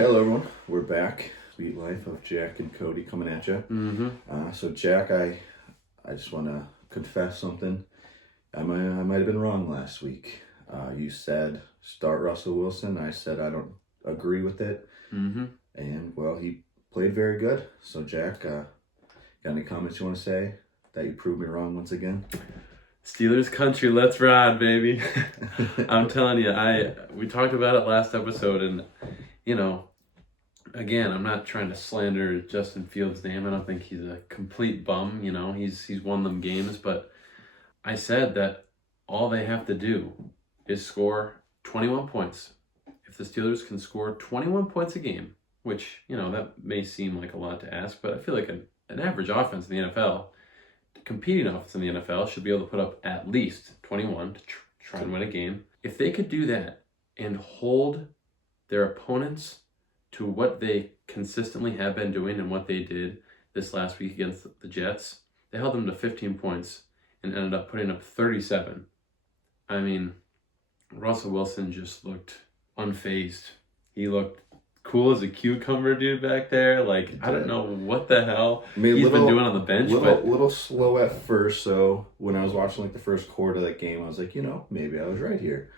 hello everyone. We're back. Sweet life of Jack and Cody coming at you. So Jack, I just want to confess something. I might have been wrong last week. You said start Russell Wilson. I said I don't agree with it. And well, he played very good. So Jack, got any comments you want to say that you proved me wrong once again? Steelers country, let's ride, baby. I'm telling you, we talked about it last episode, and again, I'm not trying to slander Justin Fields' name. I don't think he's a complete bum. He's won them games, but I said that all they have to do is score 21 points. If the Steelers can score 21 points a game, which that may seem like a lot to ask, but I feel like an average offense in the NFL. Competing offense in the NFL should be able to put up at least 21 to try and win a game. If they could do that and hold their opponents to what they consistently have been doing and what they did this last week against the Jets, they held them to 15 points and ended up putting up 37. I mean, Russell Wilson just looked unfazed. He looked cool as a cucumber, dude, back there. Like, I don't know what the hell he's been doing on the bench. But a little slow at first, so when I was watching the first quarter of that game, I was like, maybe I was right here.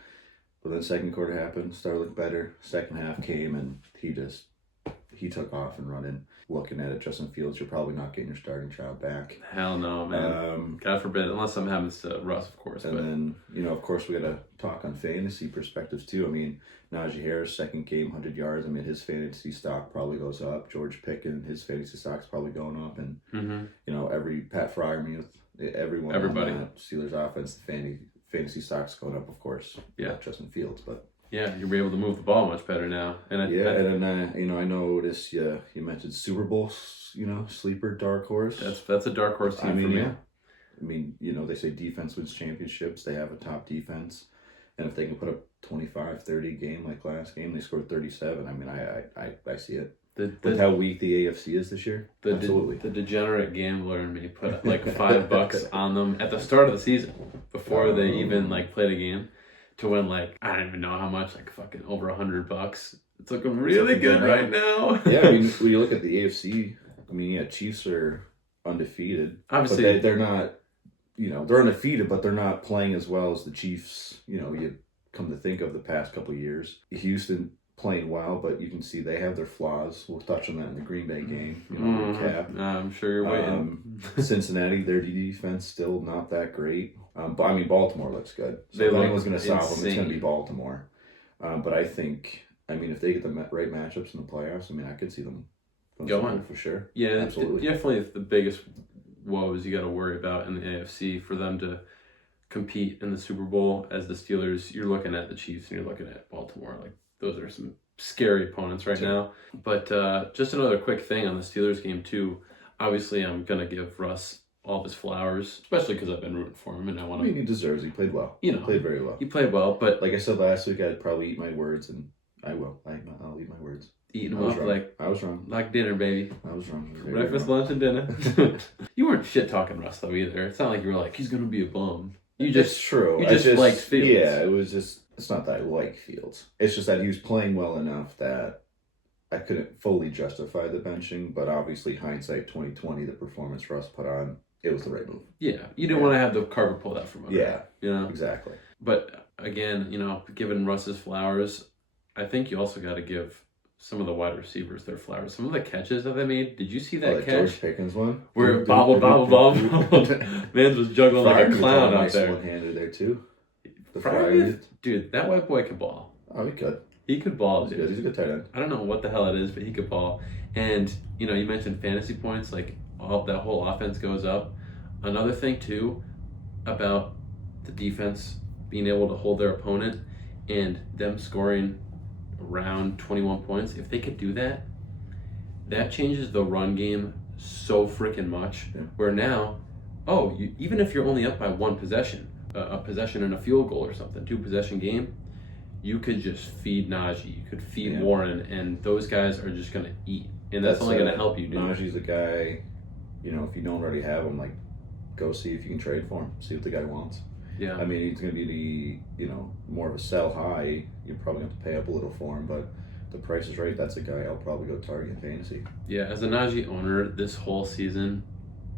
But then second quarter happened, started looking better. Second half came, and he took off and running. Looking at it, Justin Fields, you're probably not getting your starting child back. Hell no, man. God forbid, unless something happens to Russ, of course. And then, of course, we got to talk on fantasy perspectives, too. I mean, Najee Harris, second game, 100 yards. I mean, his fantasy stock probably goes up. George Pickens, his fantasy stock's probably going up. And, every Pat Fryermuth, everybody on that Steelers offense, the fantasy stock's going up, of course. Yeah. Not Justin Fields, but... Yeah, you'll be able to move the ball much better now. And I noticed you mentioned Super Bowl, sleeper dark horse. That's a dark horse team for me. Yeah. I mean, they say defense wins championships. They have a top defense. And if they can put up 25, 30 game like last game, they scored 37. I mean, I see it. With how weak the AFC is this year? Absolutely. The degenerate gambler in me put like $5 on them at the start of the season before they even played a game. To win I don't even know how much, fucking over $100. It's looking really good right now. Yeah, I mean, when you look at the AFC, Chiefs are undefeated. Obviously, but they're not. They're undefeated, but they're not playing as well as the Chiefs. You come to think of the past couple of years. Houston playing well, but you can see they have their flaws. We'll touch on that in the Green Bay game. Recap. I'm sure you're waiting. Cincinnati, their defense still not that great. But Baltimore looks good. So if anyone's going to stop them, it's going to be Baltimore. But I think, if they get the right matchups in the playoffs, I could see them going for sure. Yeah, absolutely. Definitely the biggest woes you got to worry about in the AFC for them to compete in the Super Bowl as the Steelers. You're looking at the Chiefs and you're looking at Baltimore. Those are some scary opponents right now. But just another quick thing on the Steelers game too. Obviously, I'm gonna give Russ all of his flowers, especially because I've been rooting for him and I want to. He deserves. He played well. He played very well. He played well, but like I said last week, I'd probably eat my words, and I will. I'll eat my words. Eating them up I was wrong. Like dinner, baby. I was wrong. Breakfast, lunch, and dinner. You weren't shit talking Russ though either. It's not like you were like he's gonna be a bum. It's true. You just liked Fields. Yeah, it was just. It's not that I like Fields. It's just that he was playing well enough that I couldn't fully justify the benching. But obviously, hindsight 2020, the performance Russ put on, it was the right move. Yeah, you didn't want to have the carpet pulled out from under. Yeah, exactly. But again, giving Russ's flowers, I think you also got to give some of the wide receivers their flowers. Some of the catches that they made. Did you see that catch? George Pickens one? Where bobble. Mans was juggling like a clown out there. One-hander there too. Dude, that white boy could ball. Oh, he could. He could ball, dude. He's a good tight end. I don't know what the hell it is, but he could ball. And, you mentioned fantasy points, all that whole offense goes up. Another thing, too, about the defense being able to hold their opponent and them scoring around 21 points, if they could do that, that changes the run game so freaking much. Yeah. Where now, even if you're only up by one possession, a possession and a field goal or something, 2-possession game, you could just feed Najee, you could feed Warren, and those guys are just going to eat. And that's only going to help you, dude. Najee's a guy, if you don't already have him, go see if you can trade for him, see what the guy wants. Yeah. He's going to be more of a sell high. You're probably going to have to pay up a little for him, but the price is right, that's a guy I'll probably go target in fantasy. Yeah, as a Najee owner this whole season,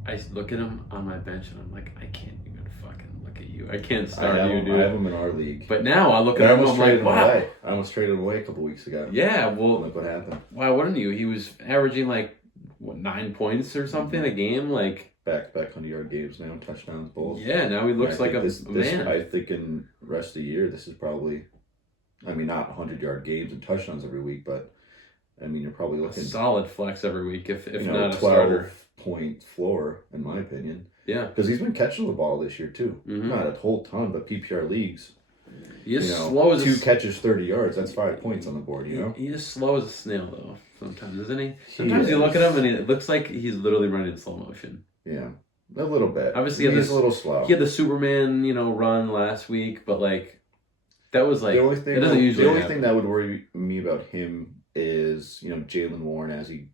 I look at him on my bench and I'm like, I can't even fucking look at you. I can't start you, dude. I have him in our league. But now I look at him and I'm like, wow. I almost traded him away a couple weeks ago. Yeah, well. Look what happened. Why wouldn't you? He was averaging like, what, 9 points or something a game? Like. Back 100-yard games now, touchdowns both. Yeah, now he looks like a man. I think in the rest of the year, this is probably, I mean, not 100-yard games and touchdowns every week, but I mean, you're probably looking a solid flex every week, if not a 12-point floor, in my opinion. Yeah, because he's been catching the ball this year too. Not a whole ton, but PPR leagues. He is slow as 2 catches, 30 yards. That's 5 points on the board. He is slow as a snail though. Sometimes, isn't he? Sometimes you look at him and it looks like he's literally running in slow motion. Yeah, a little bit. Obviously, he's a little slow. He had the Superman, run last week, but like that was like the only thing. It doesn't usually. The only thing that would worry me about him is Jalen Warren as he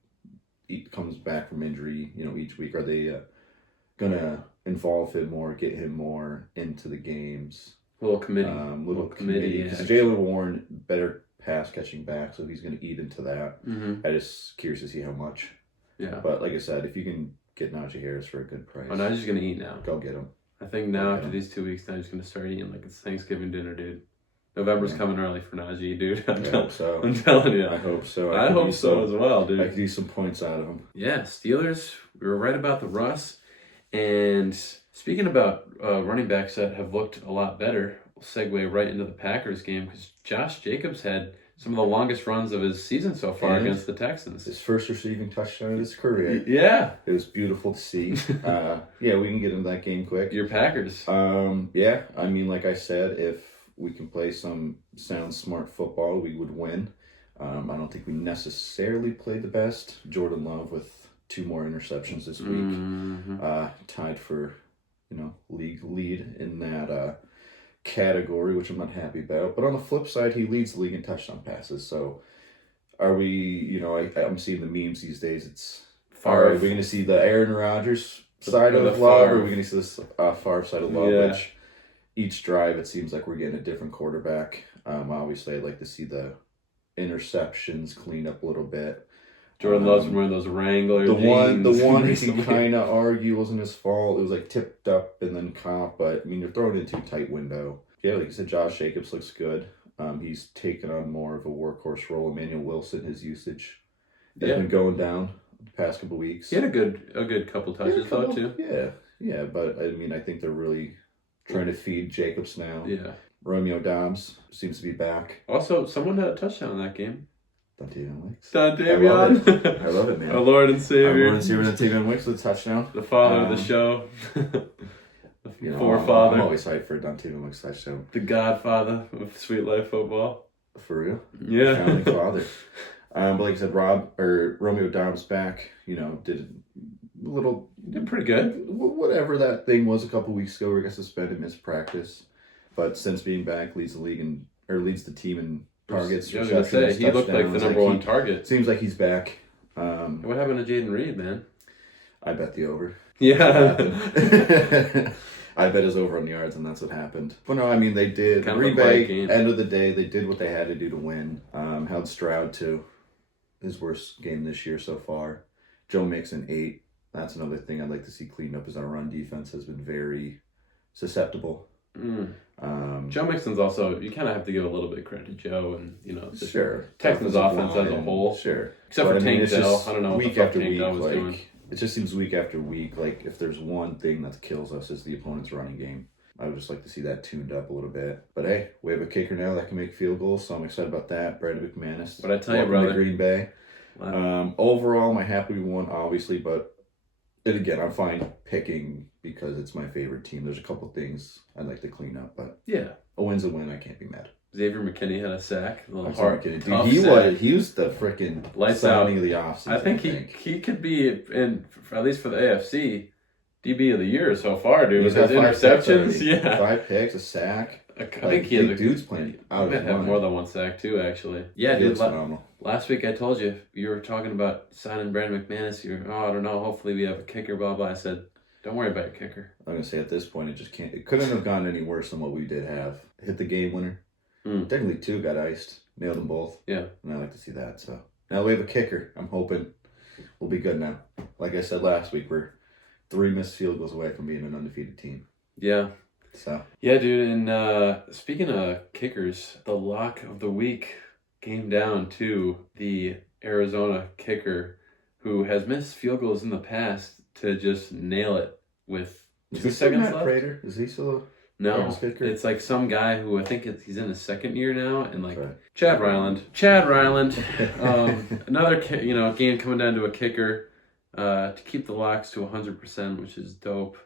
comes back from injury. Each week, are they gonna involve him more, get him more into the games? Little committee. Little committee. Because Jalen Warren, better pass catching back, so he's going to eat into that. I just curious to see how much. Yeah. But like I said, if you can get Najee Harris for a good price. Oh, Najee's going to eat now. Go get him. I think now after these 2 weeks, Najee's going to start eating like it's Thanksgiving dinner, dude. November's coming early for Najee, dude. I hope so. I'm telling you. I hope so. I hope so as well, dude. I could use some points out of him. Yeah, Steelers, we were right about the Russ. And speaking about running backs that have looked a lot better, we'll segue right into the Packers game because Josh Jacobs had some of the longest runs of his season so far against the Texans. His first receiving touchdown of his career. Yeah. It was beautiful to see. We can get into that game quick. Your Packers. Yeah, I mean, like I said, if we can play some sound, smart football, we would win. I don't think we necessarily played the best. Jordan Love with 2 more interceptions this week. Tied for, league lead in that category, which I'm not happy about. But on the flip side, he leads the league in touchdown passes. So are we, I'm seeing the memes these days. It's are we going to see the Aaron Rodgers side of Love, or are we going to see this Favre side of Love? Yeah. Which each drive, it seems like we're getting a different quarterback. Obviously, I'd like to see the interceptions clean up a little bit. Jordan Love's wearing those Wrangler jeans. The one he recently. kind of argue wasn't his fault. It was like tipped up and then caught, but I mean, you're throwing it into a tight window. Yeah, like you said, Josh Jacobs looks good. He's taken on more of a workhorse role. Emmanuel Wilson, his usage has been going down the past couple weeks. He had a good couple touches though too. Yeah, but I mean, I think they're really trying to feed Jacobs now. Yeah. Romeo Dobbs seems to be back. Also, someone had a touchdown in that game. Dontavian Wicks. Dontavian. I love it, man. Our Lord and Savior. Our Lord and Savior, Dontavian Wicks with a touchdown. The father of the show. Forefather. I'm always hyped for a Dontavian Wicks touchdown. The godfather of Sweet Life football. For real? Yeah. Founding father. But like I said, Romeo Dobbs back, did a little... Did pretty good. Whatever that thing was a couple weeks ago where he got suspended, missed practice. But since being back, leads the team in targets. I was going to say, he looked like the number one target. Seems like he's back. What happened to Jaden Reed, man? I bet the over. Yeah. I bet his over on the yards, and that's what happened. But no, I mean, they did. Green Bay, end of the day, they did what they had to do to win. Held Stroud to his worst game this year so far. Joe Mixon 8. That's another thing I'd like to see cleaned up, is our run defense has been very susceptible. Joe Mixon's also, you kind of have to give a little bit of credit to Joe and, the Texans offense as a whole. Sure. Except for Tank Dell. I don't know what the fuck Tank Dell was doing. It just seems week after week, like if there's one thing that kills us is the opponent's running game. I would just like to see that tuned up a little bit. But hey, we have a kicker now that can make field goals, so I'm excited about that. Brandon McManus. But I tell you, brother. Green Bay. Wow. Overall, am I happy we won, obviously, but again, I'm fine picking because it's my favorite team. There's a couple things I'd like to clean up, but yeah, a win's a win. I can't be mad. Xavier McKinney had a sack. He was the freaking lights signing out of the offseason. I think he could be in, at least for the AFC, DB of the year so far, dude. With his interceptions, 5 picks, a sack. I think he has dude's playing out. He might have more than one sack too, actually. Yeah, dude. Phenomenal. Last week I told you were talking about signing Brandon McManus. I don't know. Hopefully we have a kicker. Blah blah. I said, don't worry about your kicker. I'm gonna say at this point it couldn't have gone any worse than what we did have. Hit the game winner. Technically 2 got iced. Nailed them both. Yeah. And I like to see that. So now we have a kicker. I'm hoping we'll be good now. Like I said last week, we're 3 missed field goals away from being an undefeated team. Yeah. So. Yeah, dude. And speaking of kickers, the lock of the week came down to the Arizona kicker who has missed field goals in the past to just nail it with 2 seconds left. Prater? Is he still No, kicker? it's like some guy who I think he's in his second year now, and like Chad Ryland, another game coming down to a kicker to keep the locks to 100%, which is dope.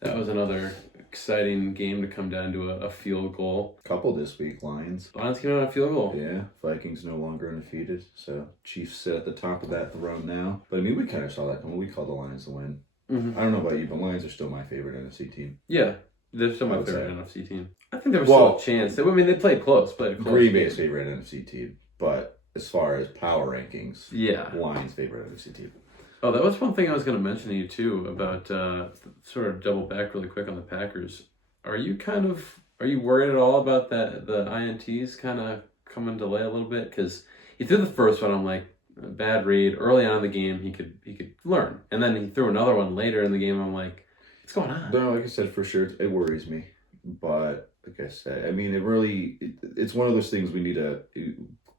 That was another exciting game to come down to a field goal. Couple this week, Lions. Lions came out on a field goal. Yeah, Vikings no longer undefeated, so Chiefs sit at the top of that throne now. But I mean, we kind of saw that coming. We called the Lions to win. I don't know about you, but Lions are still my favorite NFC team. Yeah, they're still my favorite NFC team. I think there was still a chance. They played close. Green Bay's favorite NFC team, but as far as power rankings, yeah, Lions' favorite NFC team. Oh, that was one thing I was going to mention to you too about sort of double back really quick on the Packers. Are you worried at all about that the INTs kind of coming to lay a little bit? Because he threw the first one, I'm like, bad read. Early on in the game, he could learn, and then he threw another one later in the game. I'm like, what's going on? No, like I said, for sure, it worries me. But like I said, I mean, it's one of those things we need to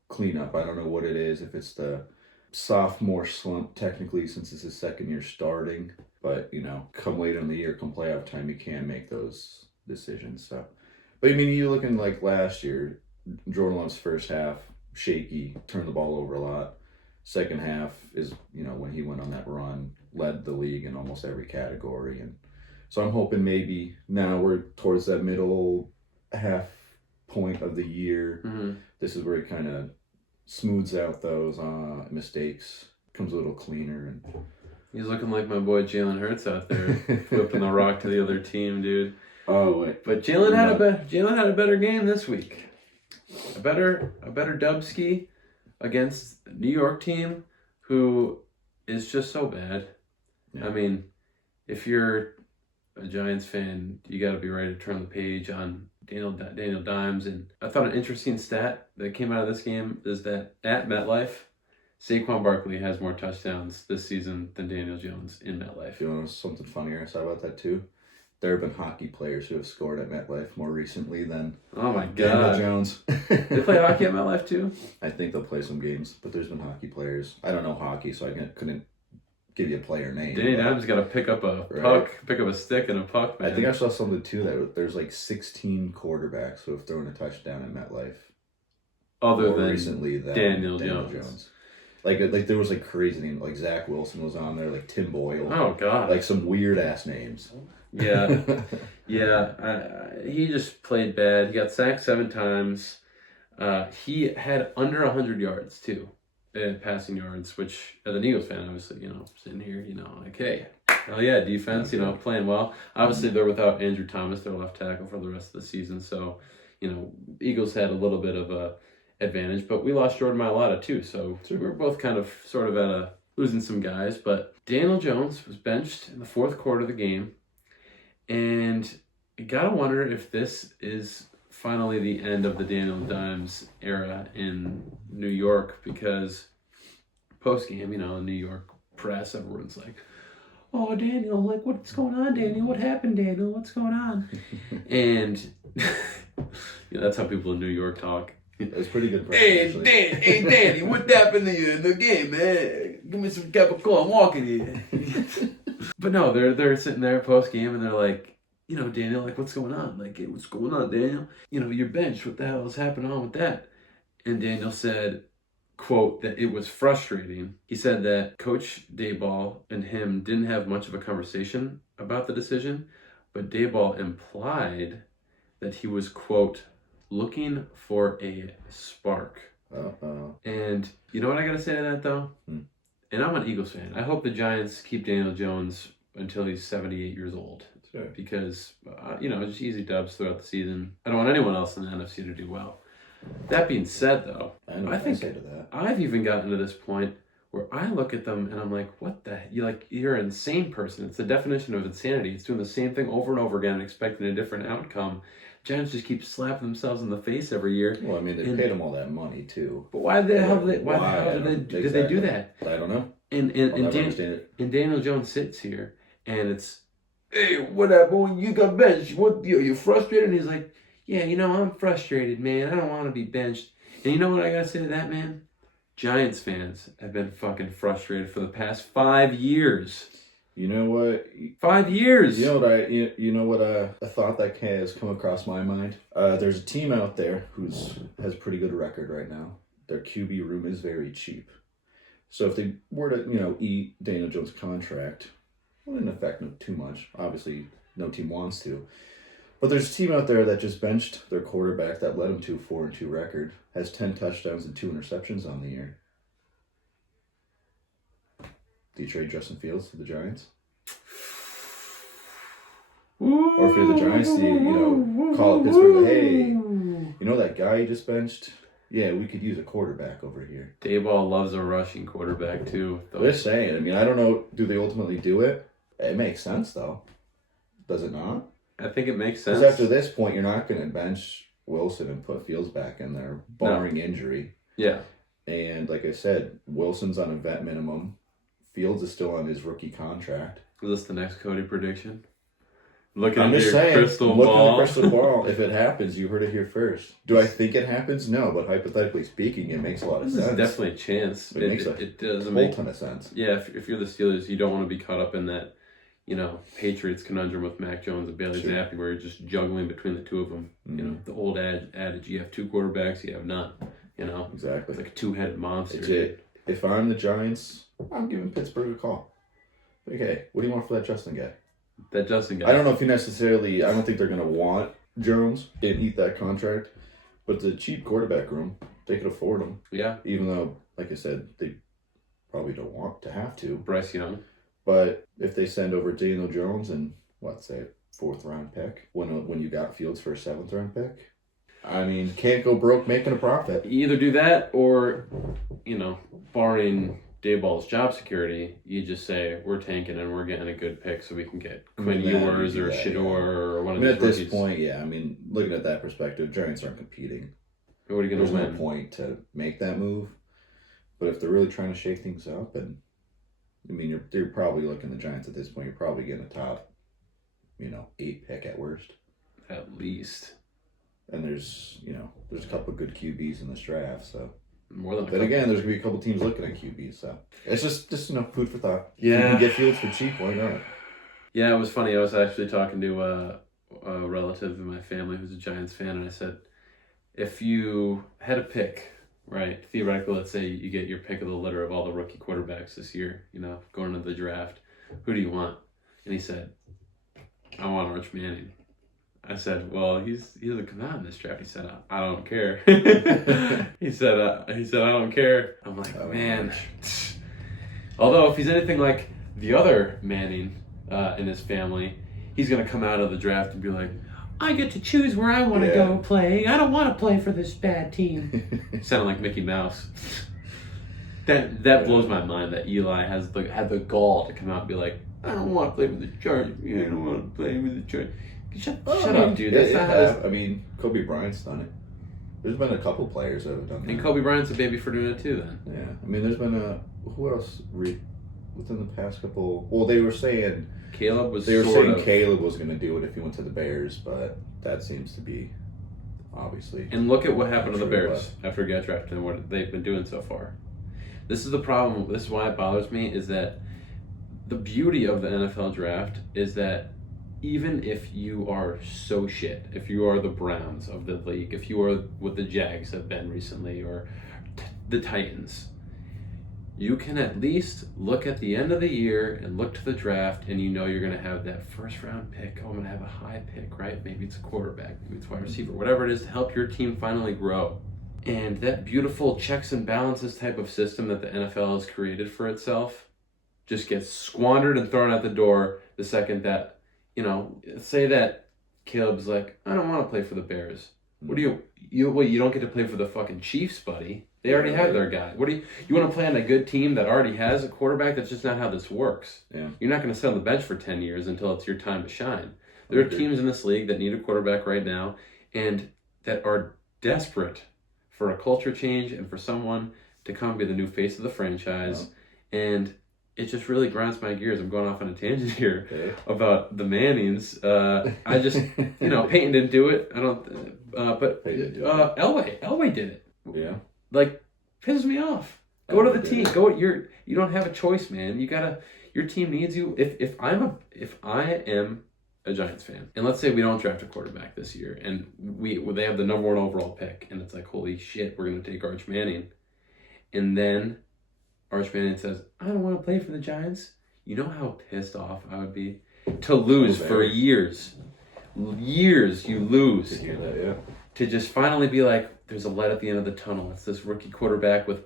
clean up. I don't know what it is. If it's the sophomore slump, technically, since it's his second year starting, but come later in the year, come playoff time, you can make those decisions. So, but I mean, you looking like last year, Jordan Love's first half shaky, turned the ball over a lot. Second half is when he went on that run, led the league in almost every category, and so I'm hoping maybe now we're towards that middle half point of the year. This is where he kind of smooths out those mistakes, becomes a little cleaner, and he's looking like my boy Jalen Hurts out there, flipping the rock to the other team, dude. Oh wait, but Jalen had a better game this week, a better dubski against a New York team who is just so bad. Yeah. I mean, if you're a Giants fan, you got to be ready to turn the page on Daniel Dimes. And I thought an interesting stat that came out of this game is that at MetLife, Saquon Barkley has more touchdowns this season than Daniel Jones in MetLife. You know something funnier I saw about that too? There have been hockey players who have scored at MetLife more recently than Daniel Jones. They play hockey at MetLife too? I think they'll play some games, but there's been hockey players. I don't know hockey, so I couldn't give you a player name. Danny Dimes got to pick up a puck, pick up a stick and a puck, man. I think I saw something too that there's like 16 quarterbacks who have thrown a touchdown at MetLife. Other than recently than Daniel Jones. Like there was like crazy names, like Zach Wilson was on there, like Tim Boyle. Oh God. Like some weird ass names. Yeah. He just played bad. He got sacked 7 times. He had under 100 yards too. Passing yards, which as an Eagles fan, obviously, sitting here, like, hey, hell yeah, defense, playing well. Obviously, they're without Andrew Thomas, their left tackle, for the rest of the season. So, Eagles had a little bit of a advantage, but we lost Jordan Mailata too. So we were both kind of sort of losing some guys. But Daniel Jones was benched in the 4th quarter of the game, and you gotta wonder if this is finally the end of the Daniel Dimes era in New York, because post-game, in New York press, everyone's like, oh, Daniel, like, what's going on, Daniel? What happened, Daniel? What's going on? And that's how people in New York talk. It was pretty good. Hey, Danny, what happened to you in the game, man? Give me some Capicola, I'm walking here. But no, they're sitting there post-game, and they're like, Daniel, like, what's going on? Like, hey, what's going on, Daniel? You're benched. What the hell is happening on with that? And Daniel said, quote, that it was frustrating. He said that Coach Daboll and him didn't have much of a conversation about the decision, but Daboll implied that he was, quote, looking for a spark. And you know what I got to say to that, though? And I'm an Eagles fan. I hope the Giants keep Daniel Jones until he's 78 years old. Sure. Because, just easy dubs throughout the season. I don't want anyone else in the NFC to do well. That being said, though, I think I've even gotten to this point where I look at them and I'm like, what the heck? You're an insane person. It's the definition of insanity. It's doing the same thing over and over again and expecting a different outcome. Giants just keep slapping themselves in the face every year. Well, I mean, they paid them all that money too. But why the hell did they do that? I don't know. And understand it. And Daniel Jones sits here, and it's, hey, what up, boy? You got benched. What? You frustrated? And he's like, yeah, I'm frustrated, man. I don't want to be benched. And you know what I gotta say to that, man? Giants fans have been fucking frustrated for the past 5 years. You know what? 5 years. You know what? A thought that has come across my mind. There's a team out there has a pretty good record right now. Their QB room is very cheap. So if they were to eat Daniel Jones' contract, it wouldn't affect them too much. Obviously, no team wants to. But there's a team out there that just benched their quarterback that led them to a 4-2 record. Has 10 touchdowns and 2 interceptions on the year. Do you trade Justin Fields to the Giants? Or if you're the Giants, do you call up Pittsburgh, hey, that guy you just benched? Yeah, we could use a quarterback over here. Dayball loves a rushing quarterback too. They're saying. I mean, I don't know. Do they ultimately do it? It makes sense though. Does it not? I think it makes sense. Because after this point, you're not going to bench Wilson and put Fields back in there, barring injury. Yeah. And like I said, Wilson's on a vet minimum. Fields is still on his rookie contract. Is this the next Cody prediction? Looking at your crystal ball. If it happens, you heard it here first. Do I think it happens? No, but hypothetically speaking, it makes a lot of sense. There's definitely a chance. It does a ton of sense. Yeah, if you're the Steelers, you don't want to be caught up in that, Patriots conundrum with Mac Jones and Bailey Zappi, where you're just juggling between the two of them. Mm-hmm. The old adage, you have 2 quarterbacks, you have none. Exactly. It's like a 2-headed monster. It's it. If I'm the Giants, I'm giving Pittsburgh a call. Okay, what do you want for that Justin guy? I don't know if you necessarily. I don't think they're going to want Jones and eat that contract, but the cheap quarterback room, they could afford him. Yeah. Even though, like I said, they probably don't want to have to. Bryce Young. But if they send over Daniel Jones and say 4th round pick when you got Fields for a 7th round pick, I mean, can't go broke making a profit. You either do that or, barring Dayball's job security, you just say, we're tanking and we're getting a good pick so we can get Quinn Ewers or Shador or one of these rookies. At this point, looking at that perspective, Giants aren't competing. What are you going to win? There's no point to make that move. But if they're really trying to shake things up, and they're probably looking at the Giants at this point, you're probably getting a top, 8 pick at worst. At least. And there's a couple of good QBs in this draft, so. More than. Then again, there's gonna be a couple teams looking at QBs, so it's just food for thought. Yeah. If you can get Fields for cheap, why not? Yeah, it was funny. I was actually talking to a relative in my family who's a Giants fan, and I said, if you had a pick, right? Theoretically, let's say you get your pick of the litter of all the rookie quarterbacks this year, going into the draft. Who do you want? And he said, I want Arch Manning. I said, well, he doesn't come out in this draft. He said, I don't care. he said, I don't care. I'm like, man. Although if he's anything like the other Manning in his family, he's gonna come out of the draft and be like, I get to choose where I want to go play. I don't want to play for this bad team. Sounded like Mickey Mouse. That blows my mind that Eli had the gall to come out and be like, I don't want to play with the Chargers. I don't want to play with the Chargers. Shut up, dude. That's not how Kobe Bryant's done it. There's been a couple players that have done that. And Kobe Bryant's a baby for doing it too, then. Yeah. There's been who else within the past couple... Well, they were saying... Caleb was Caleb was going to do it if he went to the Bears, but that seems to be, obviously... And look at what happened to the Bears after he got drafted and what they've been doing so far. This is the problem. This is why it bothers me, is that the beauty of the NFL draft is that even if you are so shit, if you are the Browns of the league, if you are what the Jags have been recently, or the Titans, you can at least look at the end of the year and look to the draft and you're going to have that 1st round pick. Oh, I'm going to have a high pick, right? Maybe it's a quarterback, maybe it's wide receiver, whatever it is to help your team finally grow. And that beautiful checks and balances type of system that the NFL has created for itself just gets squandered and thrown out the door the second that, say that Caleb's like, I don't want to play for the Bears. What do you don't get to play for the fucking Chiefs, buddy. They already have their guy. What do you want to play on a good team that already has a quarterback? That's just not how this works. Yeah. You're not going to sit on the bench for 10 years until it's your time to shine. There are teams in this league that need a quarterback right now, and that are desperate for a culture change and for someone to come be the new face of the franchise. And it just really grinds my gears. I'm going off on a tangent here about the Mannings. I just, Peyton didn't do it. I don't, but Elway did it. Yeah. Like, pisses me off. Go to the team. You don't have a choice, man. Your team needs you. If I am a Giants fan, and let's say we don't draft a quarterback this year, and they have the number 1 overall pick, and it's like, holy shit, we're gonna take Arch Manning, and then Arch Manning says, I don't want to play for the Giants. You know how pissed off I would be to lose for years. You lose. To hear that, yeah. To just finally be like, there's a light at the end of the tunnel. It's this rookie quarterback with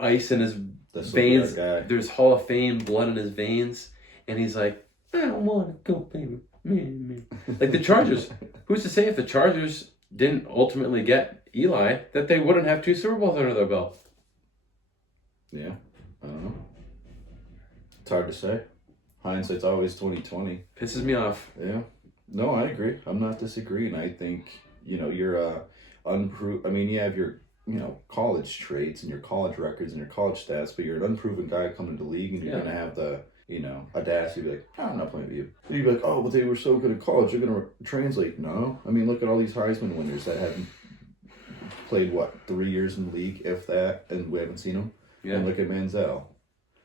ice in his veins. There's Hall of Fame blood in his veins, and he's like, I don't want to go play with me. Like the Chargers. Who's to say if the Chargers didn't ultimately get Eli that they wouldn't have 2 Super Bowls under their belt? Yeah, I don't know. It's hard to say. Hindsight's always 20/20. Pisses me off. Yeah. No, I agree. I'm not disagreeing. I think, you're unproved. I mean, you have your, college traits and your college records and your college stats, but you're an unproven guy coming to the league, and you're going to have the, audacity to be like, I'm not playing with you. And you'd be like, oh, but they were so good at college, they're going to translate. No. I mean, look at all these Heisman winners that haven't played, 3 years in the league, if that, and we haven't seen them. Yeah. And look at Manziel.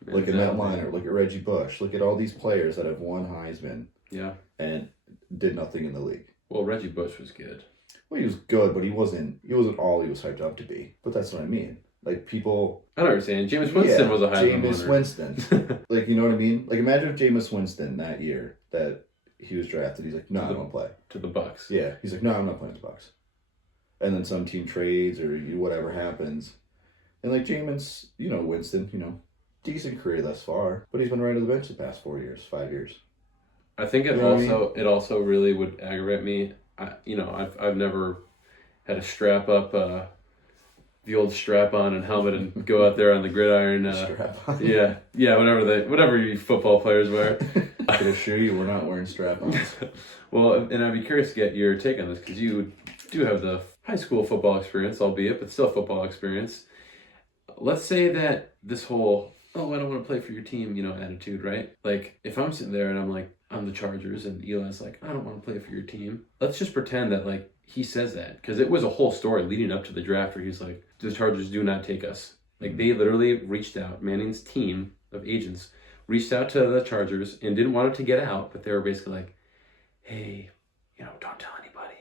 Look at Matt Leinart. Look at Reggie Bush. Look at all these players that have won Heisman. Yeah. And did nothing in the league. Well, Reggie Bush was good. Well, he was good, but he wasn't all he was hyped up to be. But that's what I mean. Like, people... I know what you're saying. Jameis Winston was a Heisman winner. Jameis Winston. Like, you know what I mean? Like, imagine if Jameis Winston that year that he was drafted, he's like, no, I don't play. To the Bucks. Yeah. He's like, no, I'm not playing with the Bucks. And then some team trades or whatever happens. And like Jameis, Winston, decent career thus far, but he's been right on the bench the past 5 years. I think it also really would aggravate me. I've never had a strap up, the old strap on and helmet and go out there on the gridiron. Strap on. Yeah, whatever you football players wear. I can assure you, we're not wearing strap-ons. Well, and I'd be curious to get your take on this because you do have the high school football experience, albeit, but still football experience. Let's say that this whole, I don't want to play for your team, attitude, right? Like, if I'm sitting there and I'm like, I'm the Chargers, and Eli's like, I don't want to play for your team. Let's just pretend that, like, he says that. Because it was a whole story leading up to the draft where he's like, the Chargers do not take us. Like, they literally reached out, Manning's team of agents reached out to the Chargers and didn't want it to get out, but they were basically like, hey, don't tell anybody,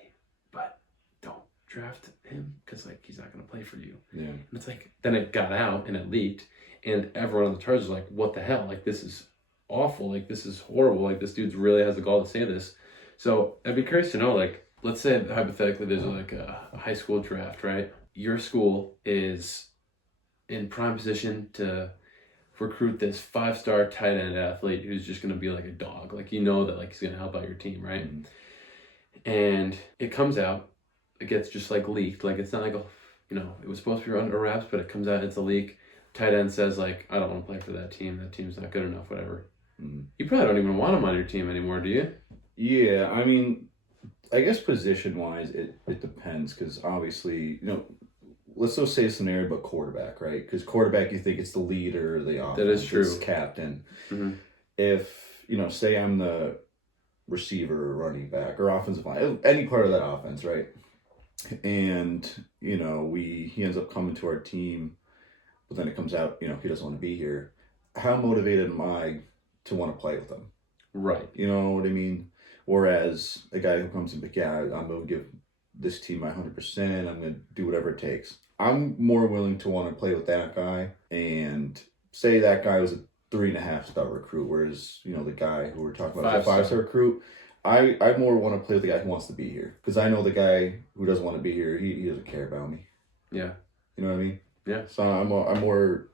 but don't draft him because, like, he's not going to play for you. Yeah. And it's like, then it got out and it leaked, and everyone on the Chargers was like, what the hell? Like, this is awful. Like, this is horrible. Like, this dude really has the gall to say this. So I'd be curious to know, like, let's say hypothetically there's like a high school draft, right? Your school is in prime position to recruit this 5-star tight end athlete who's just going to be like a dog. Like, that, like, he's going to help out your team, right? Mm-hmm. And it comes out, it gets just like leaked. Like, it's not like, it was supposed to be under wraps, but it comes out, it's a leak. Tight end says, like, I don't want to play for that team. That team's not good enough, whatever. Mm-hmm. You probably don't even want him on your team anymore, do you? Yeah, I mean, I guess position-wise, it depends, because obviously, let's just say a scenario about quarterback, right? Because quarterback, you think it's the leader, the offense, that is true. It's captain. Mm-hmm. If, say I'm the receiver or running back or offensive line, any part of that offense, right? And, he ends up coming to our team, but then it comes out, he doesn't want to be here. How motivated am I to want to play with him? Right. You know what I mean? Whereas a guy who comes in, but yeah, I'm going to give this team my 100%. I'm going to do whatever it takes. I'm more willing to want to play with that guy and say that guy was a 3.5-star recruit, whereas, the guy who we're talking about is a 5-star recruit. I more want to play with the guy who wants to be here, because I know the guy who doesn't want to be here, he doesn't care about me. Yeah. You know what I mean? Yeah. So I'm more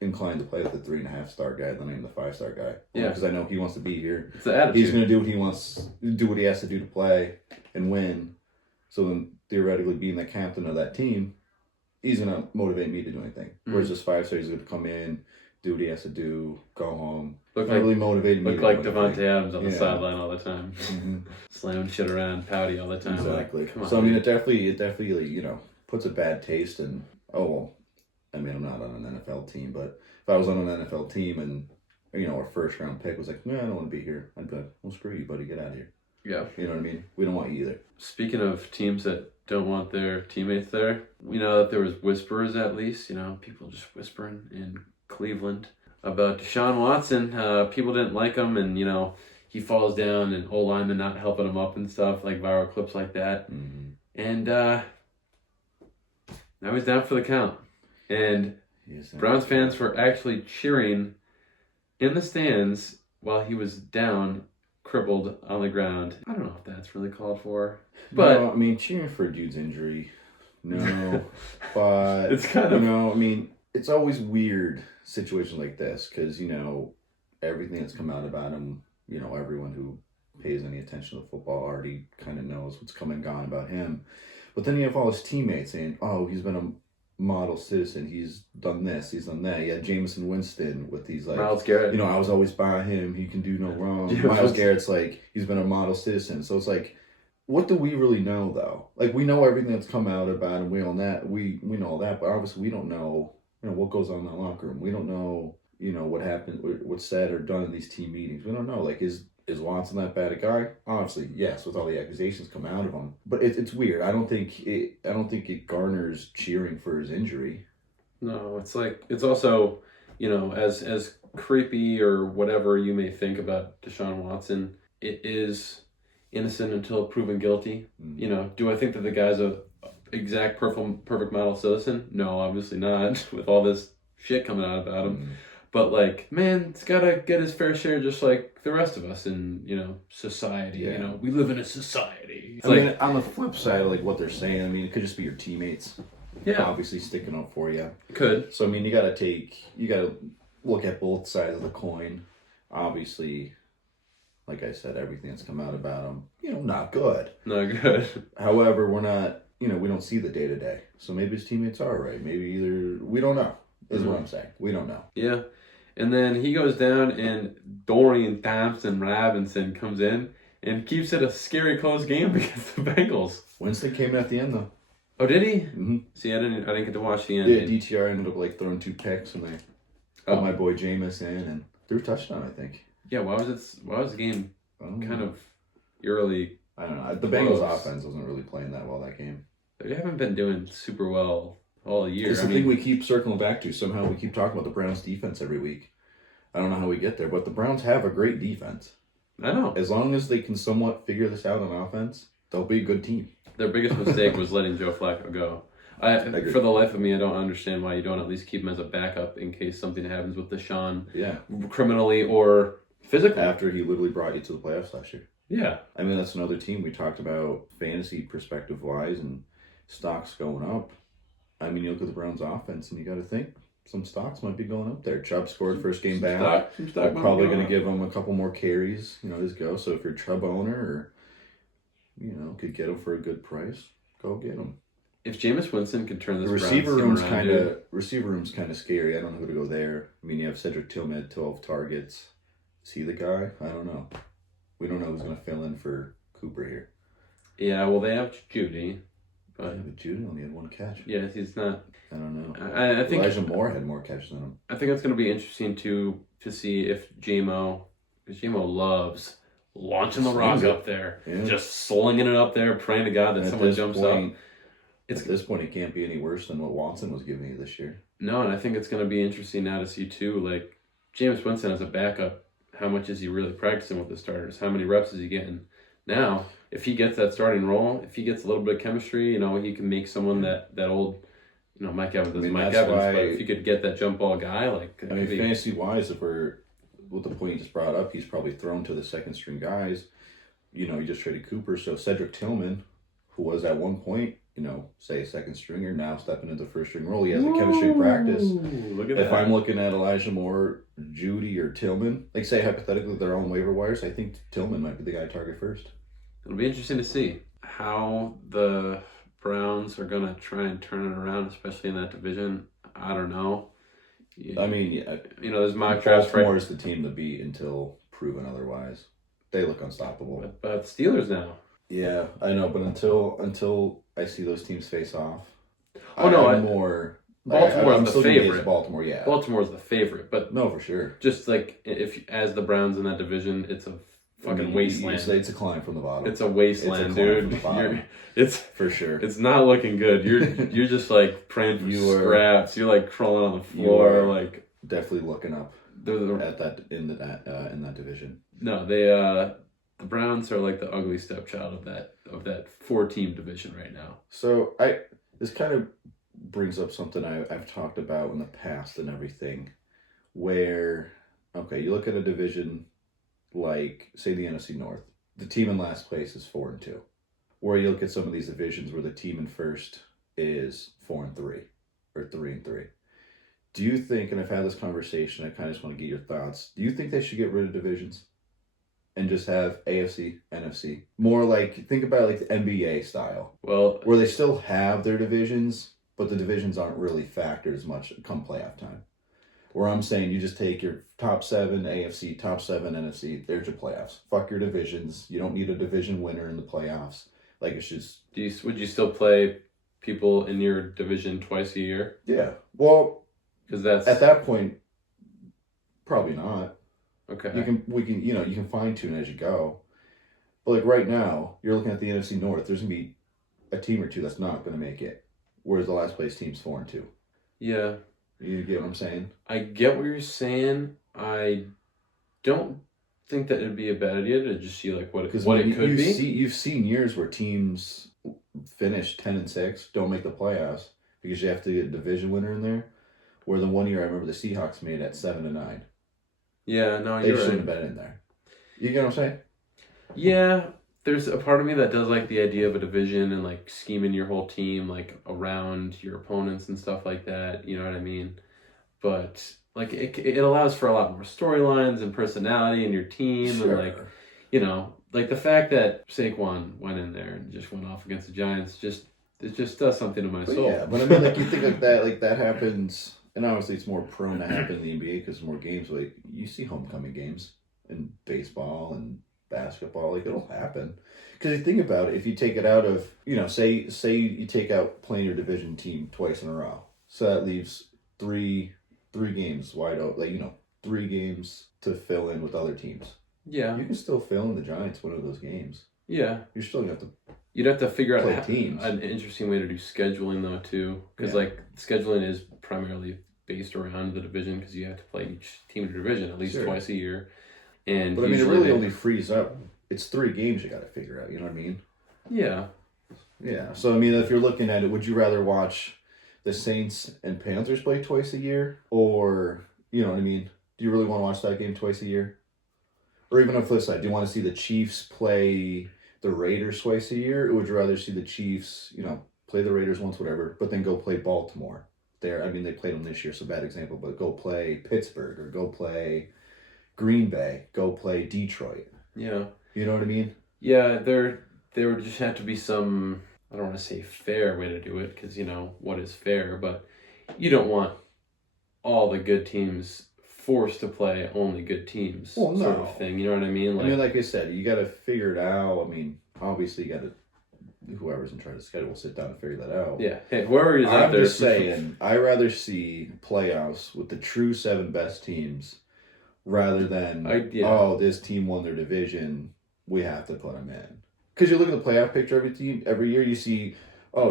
inclined to play with the 3.5-star guy than I am the 5-star guy. Yeah. Because I know he wants to be here. It's the attitude. He's going to do what he wants, do what he has to do to play and win. So then, theoretically, being the captain of that team, he's going to motivate me to do anything. Mm-hmm. Whereas this 5-star, he's going to come in, do what he has to do, go home. Look Not really motivated me. Look like Devontae Adams on the Yeah. sideline all the time, slamming shit around, pouty all the time. Exactly. Like, come on, so I mean, it definitely puts a bad taste in. Oh well, I mean, I'm not on an NFL team, but if I was on an NFL team and our first round pick was like, I don't want to be here, I'd be like, well, screw you, buddy, get out of here. Yeah. You know what I mean? We don't want you either. Speaking of teams that don't want their teammates there, we know that there was whispers at least, people just whispering in Cleveland about Deshaun Watson. People didn't like him, and he falls down and whole lineman not helping him up and stuff, like viral clips like that. Mm-hmm. And now he's down for the count. And Browns fans were actually cheering in the stands while he was down, crippled on the ground. I don't know if that's really called for. But no, I mean, cheering for a dude's injury, no. But it's kind of, I mean, it's always weird situations like this because everything that's come out about him, everyone who pays any attention to football already kind of knows what's come and gone about him. But then you have all his teammates saying, oh, he's been a model citizen, he's done this, he's done that. Yeah, Jameson Winston with these like Myles Garrett. I was always by him, he can do no wrong. Myles Garrett's like, he's been a model citizen. So it's like, what do we really know though? Like, we know everything that's come out about him, we know all that, but obviously we don't know what goes on in that locker room. We don't know what happened, what's said or done in these team meetings. We don't know. Like, is Watson that bad a guy? Obviously, yes, with all the accusations coming out of him. But it's weird. I don't think it garners cheering for his injury. No, it's like, it's also, as creepy or whatever you may think about Deshaun Watson, it is innocent until proven guilty. Mm. Do I think that the guy's a exact perfect model citizen? No, obviously not, with all this shit coming out about him. Mm. But like, man, it's gotta get his fair share, just like the rest of us in society. Yeah. We live in a society. It's I mean, on the flip side of like what they're saying, I mean, it could just be your teammates. Yeah, Obviously sticking up for you. it could. So I mean, you gotta look at both sides of the coin. Obviously, like I said, everything that's come out about him, not good. Not good. However, we're not, we don't see the day to day. So maybe his teammates are right. Maybe we don't know. Is what I'm saying. We don't know. Yeah. And then he goes down, and Dorian Thompson-Robinson comes in and keeps it a scary close game against the Bengals. Winston came in at the end though. Oh, did he? Mm-hmm. See, I didn't get to watch the end. Yeah, DTR ended up like throwing 2 picks, and they put my boy Jameis in and threw a touchdown, I think. Yeah, why was the game kind of eerily? I don't know. The Bengals offense wasn't really playing that well that game. They haven't been doing super well all year. It's the thing we keep circling back to. Somehow we keep talking about the Browns' defense every week. I don't know how we get there, but the Browns have a great defense. I know. As long as they can somewhat figure this out on offense, they'll be a good team. Their biggest mistake was letting Joe Flacco go. For the life of me, I don't understand why you don't at least keep him as a backup in case something happens with Deshaun. Yeah. Criminally or physically. After he literally brought you to the playoffs last year. Yeah. I mean, that's another team we talked about fantasy perspective-wise and stocks going up. I mean, you look at the Browns' offense and you got to think some stocks might be going up there. Chubb scored first game back. Stock probably going to give him a couple more carries, his go. So if you're a Chubb owner or, could get him for a good price, go get him. If Jameis Winston could turn this the receiver room's kind of scary. I don't know who to go there. I mean, you have Cedric Tillman at 12 targets. Is he the guy? I don't know. We don't know who's going to fill in for Cooper here. Yeah, well, they have Judy. But Judy only had 1 catch. Yeah, he's not. I don't know. I think Elijah Moore had more catches than him. I think it's going to be interesting to see if JMO, because JMO loves launching the rock up there, just slinging it up there, praying to God that someone jumps up. At this point, it can't be any worse than what Watson was giving you this year. No, and I think it's going to be interesting now to see too, like Jameis Winston as a backup. How much is he really practicing with the starters? How many reps is he getting? Now, if he gets that starting role, if he gets a little bit of chemistry, he can make someone that old, Mike Evans is Mike Evans, but if he could get that jump ball guy, fantasy-wise, if we're, with the point you just brought up, he's probably thrown to the second-string guys. You just traded Cooper, so Cedric Tillman, who was at one point, say a second stringer, now stepping into the first string role. He has a chemistry practice. Look at if I'm looking at Elijah Moore, Judy, or Tillman, like say hypothetically they're on waiver wires, I think Tillman might be the guy to target first. It'll be interesting to see how the Browns are going to try and turn it around, especially in that division. I don't know. I mean, yeah, there's mock drafts. Baltimore is the team to beat until proven otherwise. They look unstoppable. But Steelers now. Yeah, I know, but until I see those teams face off, Baltimore's the favorite. Baltimore, yeah. Baltimore's the favorite, but no, for sure. Just like if as the Browns in that division, it's a fucking wasteland. It's a climb from the bottom. It's a wasteland, dude. It's for sure. It's not looking good. You're just like praying for scraps. You're like crawling on the floor, like definitely looking up at that in that division. No, the Browns are like the ugly stepchild of that 4-team division right now. So this kind of brings up something I've talked about in the past and everything, where you look at a division like, say, the NFC North. The team in last place is 4-2. Where you look at some of these divisions where the team in first is 4-3 or 3-3. Do you think, and I've had this conversation, I kind of just want to get your thoughts, do you think they should get rid of divisions and just have AFC, NFC? More like, think about like the NBA style. Well, where they still have their divisions, but the divisions aren't really factored as much come playoff time. Where I'm saying you just take your top 7 AFC, top 7 NFC, there's your playoffs. Fuck your divisions. You don't need a division winner in the playoffs. Like, it's just... Would you still play people in your division twice a year? Yeah. Well, because that's... At that point, probably not. Okay. You can fine tune as you go. But like right now, you're looking at the NFC North, there's gonna be a team or two that's not gonna make it. Whereas the last place team's 4-2. Yeah. You get what I'm saying? I get what you're saying. I don't think that it'd be a bad idea to just see like what it could be. You've seen years where teams finish 10-6, don't make the playoffs because you have to get a division winner in there. Where the one year I remember the Seahawks made at 7-9. Yeah, no, they you're shouldn't right. have been in there. You get what I'm saying? Yeah, there's a part of me that does like the idea of a division and like scheming your whole team like around your opponents and stuff like that. You know what I mean? But like it allows for a lot more storylines and personality in your team. Sure. And like the fact that Saquon went in there and just went off against the Giants it just does something to my soul. Yeah, but I mean, like, you think like that happens, and obviously it's more prone to happen in the NBA because more games. Like, you see homecoming games in baseball and basketball, like, it'll happen. Because you think about it, if you take it out of, say you take out playing your division team twice in a row, so that leaves three games wide open, like, 3 games to fill in with other teams. Yeah, you can still fill in the Giants one of those games. Yeah, you're still gonna have to. You'd have to figure out teams. An interesting way to do scheduling though too, because like scheduling is primarily based around the division because you have to play each team in the division at least twice a year. But I mean, it really only frees up. It's 3 games you got to figure out. You know what I mean? Yeah. Yeah. So I mean, if you're looking at it, would you rather watch the Saints and Panthers play twice a year, or you know what I mean? Do you really want to watch that game twice a year? Or even on the flip side, do you want to see the Chiefs play the Raiders twice a year, or would you rather see the Chiefs, play the Raiders once, whatever, but then go play Baltimore? They played them this year, so bad example, but go play Pittsburgh, or go play Green Bay, go play Detroit. Yeah. You know what I mean? Yeah, there would just have to be some, I don't want to say fair way to do it, because, what is fair, but you don't want all the good teams forced to play only good teams, sort of thing. You know what I mean? Like I said, you got to figure it out. I mean, obviously, you got to, whoever's in charge of the schedule, sit down and figure that out. Yeah. Hey, whoever is out there. I'm just saying, I rather see playoffs with the true 7 best teams rather than, this team won their division, we have to put them in. Because you look at the playoff picture every year, you see,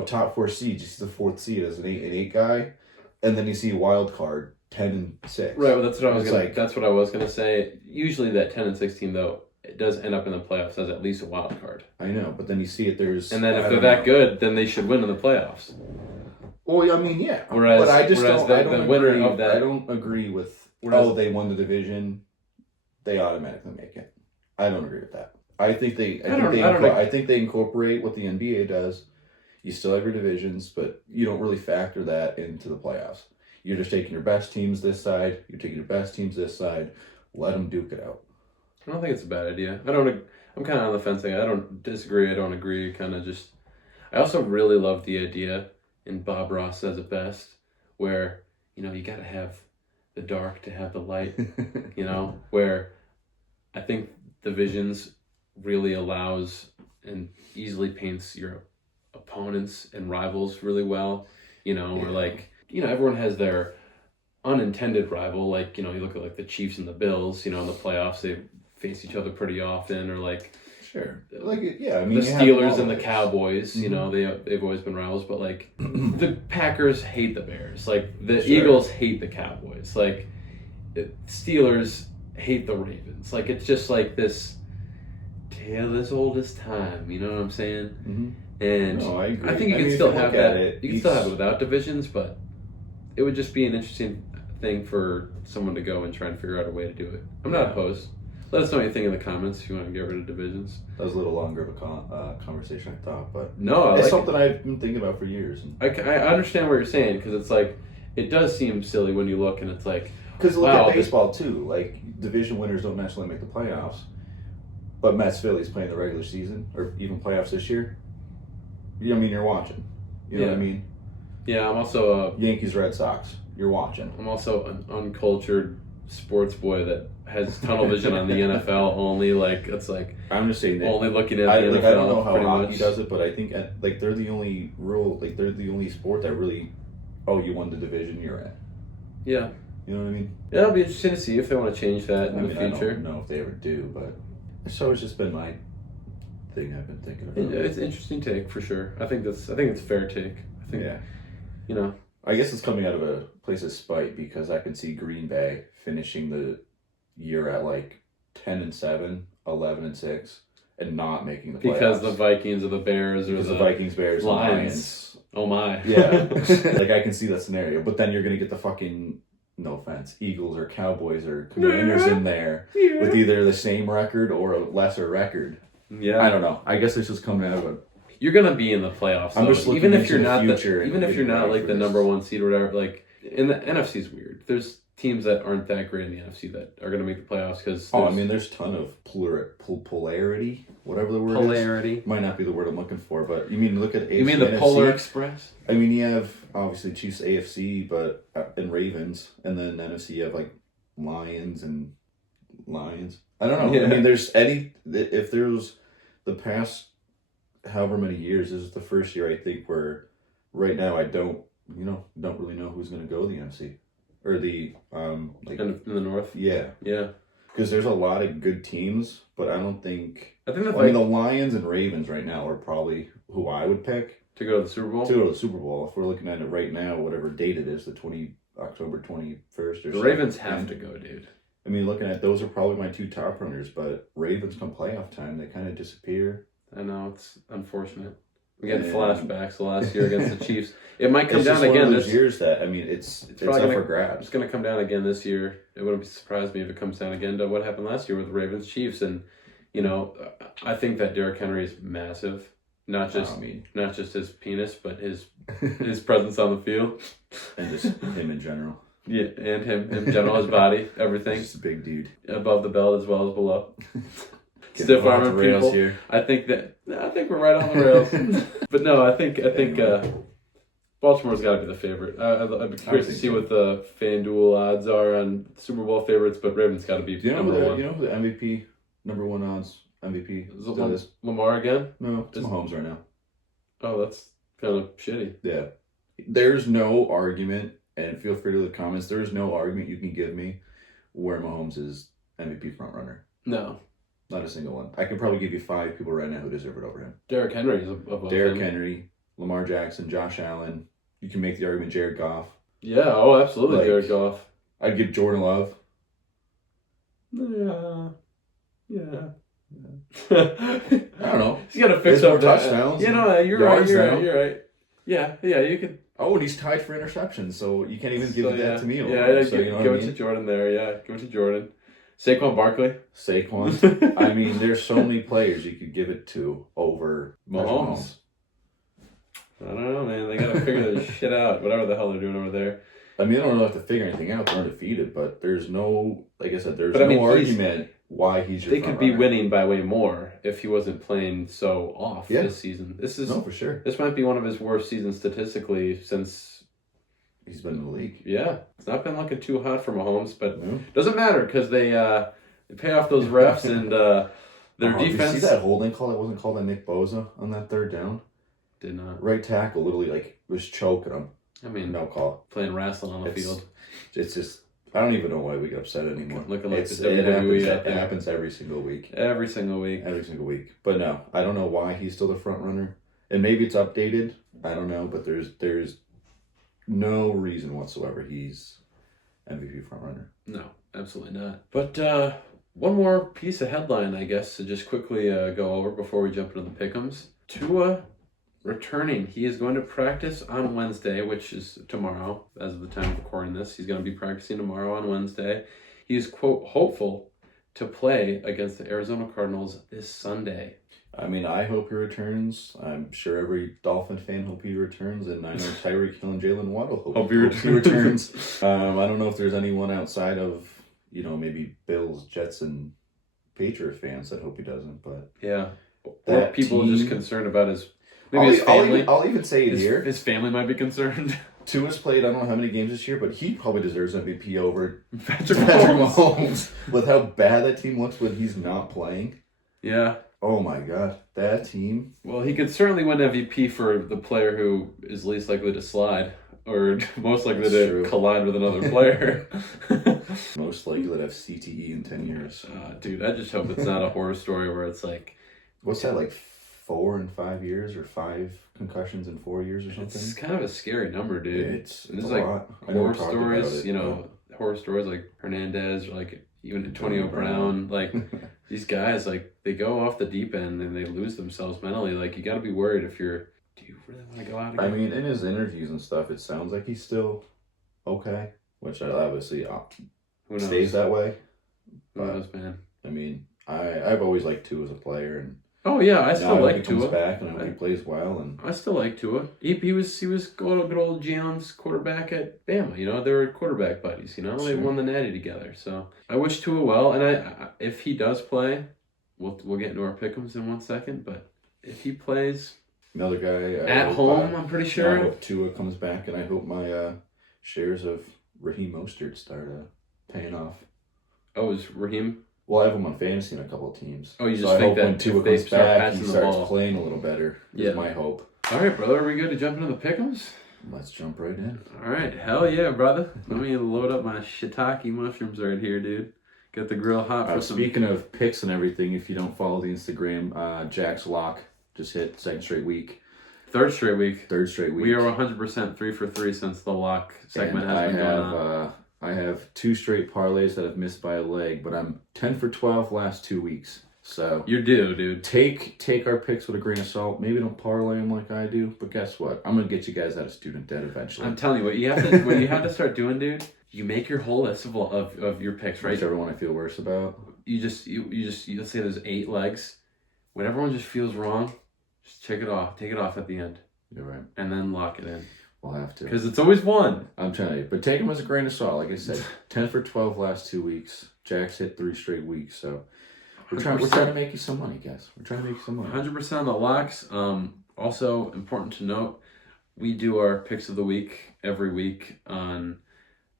top 4 seeds, you see the 4th seed as an 8 guy, and then you see a wild card. 10-6. Right, well, that's what I was gonna say. Usually, that 10-6 team though, it does end up in the playoffs as at least a wild card. I know, but then you see it. And then if they're that good, then they should win in the playoffs. Well, I mean, yeah. Whereas I just don't. The winner of that. I don't agree with. They won the division, they automatically make it. I don't agree with that. I think they incorporate what the NBA does. You still have your divisions, but you don't really factor that into the playoffs. You're just taking your best teams this side. You're taking your best teams this side. Let them duke it out. I don't think it's a bad idea. I'm kind of on the fence. I don't disagree. I don't agree. I also really love the idea, and Bob Ross says it best, where, you got to have the dark to have the light, you know, where I think divisions really allows and easily paints your opponents and rivals really well, you know, where like, you know, everyone has their unintended rival, like, you know, you look at like the Chiefs and the Bills, you know, in the playoffs, they face each other pretty often, or like, sure, like, yeah, I mean, the Steelers and the Cowboys, you know, they've always been rivals, but like the Packers hate the Bears, like the Eagles hate the Cowboys, like Steelers hate the Ravens, like it's just like this tale as old as time, you know what I'm saying? And no, I agree. I think you can still have that. You can still have it without divisions, but it would just be an interesting thing for someone to go and try and figure out a way to do it. I'm not opposed. Let us know what you think in the comments if you want to get rid of divisions. That was a little longer of a conversation I thought, but no, it's something I've been thinking about for years. And I understand what you're saying, because it's like, it does seem silly when you look and it's like, because look at baseball too. Like, division winners don't necessarily make the playoffs, but Mets Phillies playing the regular season or even playoffs this year. You know what I mean? You're watching. You know what I mean? Yeah, I'm also Yankees Red Sox. You're watching. I'm also an uncultured sports boy that has tunnel vision on the NFL only. Like, it's like, I'm just saying that only looking at the NFL. I don't know how hockey much does it, but I think like they're the only they're the only sport that really, you won the division you're at. Yeah. You know what I mean? Yeah, it'll be interesting to see if they want to change that in the future. I don't know if they ever do, but so it's just been my thing I've been thinking about. It's an interesting take for sure. I think it's a fair take. I think, you know, I guess it's coming out of a place of spite, because I can see Green Bay finishing the year at like 10-7, 11-6, and not making the playoffs. Because the Vikings or the Bears or the Vikings, Bears, Lions. Oh my. Yeah. Like, I can see that scenario. But then you're going to get the fucking, no offense, Eagles or Cowboys or Commanders in there with either the same record or a lesser record. Yeah. I don't know. I guess it's just coming out of a... You're gonna be in the playoffs, though. I'm just even if you're not like the number one seed or whatever. Like, in the NFC is weird. There's teams that aren't that great in the NFC that are gonna make the playoffs because. I mean, there's a ton of polarity, whatever the word is. Polarity Might not be the word I'm looking for, but you mean look at AFC, you mean the NFC? Polar Express? I mean, you have obviously Chiefs, AFC, but and Ravens, and then NFC you have like Lions. I don't know. Yeah. I mean, if there's the past however many years, this is the first year I think where right now I don't really know who's going to go the NFC or the like in the North. Yeah. Because there's a lot of good teams, but I don't think. I think the Lions and Ravens right now are probably who I would pick to go to the Super Bowl. If we're looking at it right now, whatever date it is, October 21st or. The Ravens have to go, dude. I mean, looking at those are probably my two top runners, but Ravens come playoff time, they kind of disappear. I know, it's unfortunate. We get flashbacks the last year against the Chiefs. It might come down again. One of those years that, I mean, it's up for grabs. It's going to come down again this year. It wouldn't surprise me if it comes down again to what happened last year with the Ravens Chiefs. And, you know, I think that Derrick Henry is massive. Not just his penis, but his presence on the field. And just him in general. Yeah, and him in general, his body, everything. He's a big dude. Above the belt as well as below. Stiff arming people. Here. I think we're right on the rails. But no, I think Baltimore's got to be the favorite. I'd be curious to see what the FanDuel odds are on Super Bowl favorites, but Ravens got to be number one. You know who the MVP, number one odds MVP is Lamar again? No, it's Mahomes right now. Oh, that's kind of shitty. Yeah. There's no argument, and feel free to leave comments, there's no argument you can give me where Mahomes is MVP frontrunner. No. Not a single one. I can probably give you 5 people right now who deserve it over him. Derrick Henry is above Derrick Henry, Lamar Jackson, Josh Allen. You can make the argument Jared Goff. Yeah, absolutely, Jared Goff. I'd give Jordan Love. Yeah. I don't know. He's got to fix up touchdowns. You know, you're right. Yeah, you could. Oh, and he's tied for interceptions, so you can't even give that to me. Give it to Jordan there. Yeah, give it to Jordan. Saquon Barkley. I mean, there's so many players you could give it to over Mahomes. I don't know, man. They got to figure this shit out, whatever the hell they're doing over there. I mean, I don't really have to figure anything out. They're undefeated, but there's no, like I said, no argument why he's your They could be winning by way more if he wasn't playing so off this season. No, for sure. This might be one of his worst seasons statistically since He's been in the league. Yeah, it's not been looking too hot for Mahomes, but No. doesn't matter because they pay off those refs and their defense. Did you see that holding call that wasn't called on Nick Bosa on that third down? Did not. Right tackle literally was choking him. I mean, no call. Playing wrestling on the field. It's just, I don't even know why we get upset anymore. Looking like the WWE. It happens every single week. Every single week. Every single week. But no, I don't know why he's still the front runner. And maybe it's updated. I don't know, but there's no reason whatsoever he's MVP front runner. No, absolutely not. But one more piece of headline, I guess, to just quickly go over before we jump into the pick'ems. Tua returning. He is going to practice on Wednesday, which is tomorrow, as of the time of recording this. He's going to be practicing tomorrow on Wednesday. He is, quote, hopeful to play against the Arizona Cardinals this Sunday. I mean, I hope he returns. I'm sure every Dolphin fan hope he returns, and I know Tyreek Hill and Jalen Waddle hope he returns. I don't know if there's anyone outside of, maybe Bills, Jets, and Patriot fans that hope he doesn't, but... Yeah. Or people just concerned about his... Maybe his family. I'll even say it here. His family might be concerned. Tua's played, I don't know how many games this year, but he probably deserves MVP over Patrick Mahomes. With how bad that team looks when he's not playing. Yeah. Oh my God, that team. Well, he could certainly win MVP for the player who is least likely to slide, or most likely to collide with another player. Most likely to have CTE in 10 years. Dude, I just hope it's not a horror story where it's like... What's that, like 4 in 5 years, or 5 concussions in 4 years or something? It's kind of a scary number, dude. It's there's a like lot. horror stories, horror stories like Hernandez, or like even Antonio Brown, like these guys, like they go off the deep end and they lose themselves mentally. Like you got to be worried if you're. Do you really want to go out again? I mean, in his interviews and stuff, it sounds like he's still okay, which obviously stays that way. Who knows, man? I mean, I've always liked Tua as a player, and oh yeah, I still like Tua. He comes Tua. back and I hope he plays well, and I still like Tua. He was good old Gian's quarterback at Bama. They were quarterback buddies. They won the Natty together. So I wish Tua well, and I if he does play, we'll get into our pick'ems in 1 second. But if he plays, another guy at home, I'm pretty sure. I hope Tua comes back, and I hope my shares of Raheem Mostert start paying off. Oh, is Raheem? Well, I have him on fantasy in a couple of teams. Oh, you just think that when Tua comes back, he starts playing a little better. Is my hope. All right, brother. Are we good to jump into the pick'ems? Let's jump right in. All right. Hell yeah, brother. Let me load up my shiitake mushrooms right here, dude. Get the grill hot for some... Speaking of picks and everything, if you don't follow the Instagram, Jack's lock just hit 2nd straight week. 3rd straight week. 3rd straight week. We are 100% 3 for 3 since the lock segment has been going on. I have 2 straight parlays that I've missed by a leg, but I'm 10 for 12 last 2 weeks. So you're due, dude. Take our picks with a grain of salt. Maybe don't parlay them like I do, but guess what? I'm gonna get you guys out of student debt eventually. I'm telling you what you have to. What you have to start doing, dude. You make your whole list of your picks, right? Whichever one I feel worse about. You let's say there's 8 legs. When everyone just feels wrong, just check it off. Take it off at the end. You're right. And then lock it in. We'll have to. Because it's always one. I'm telling you. But take them as a grain of salt. Like I said, 10 for 12 last 2 weeks. Jack's hit 3 straight weeks. So we're trying to make you some money, guys. We're trying to make you some money. 100% on the locks. Also, important to note, we do our picks of the week every week on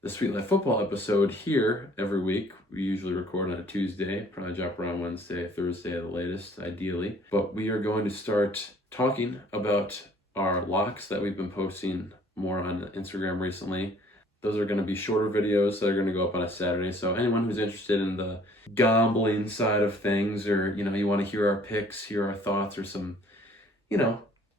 the Sweet Life Football episode here every week. We usually record on a Tuesday. Probably drop around Wednesday, Thursday at the latest, ideally. But we are going to start talking about our locks that we've been posting more on Instagram recently. Those are going to be shorter videos that are going to go up on a Saturday. So anyone who's interested in the gambling side of things, or, you want to hear our picks, hear our thoughts, or some,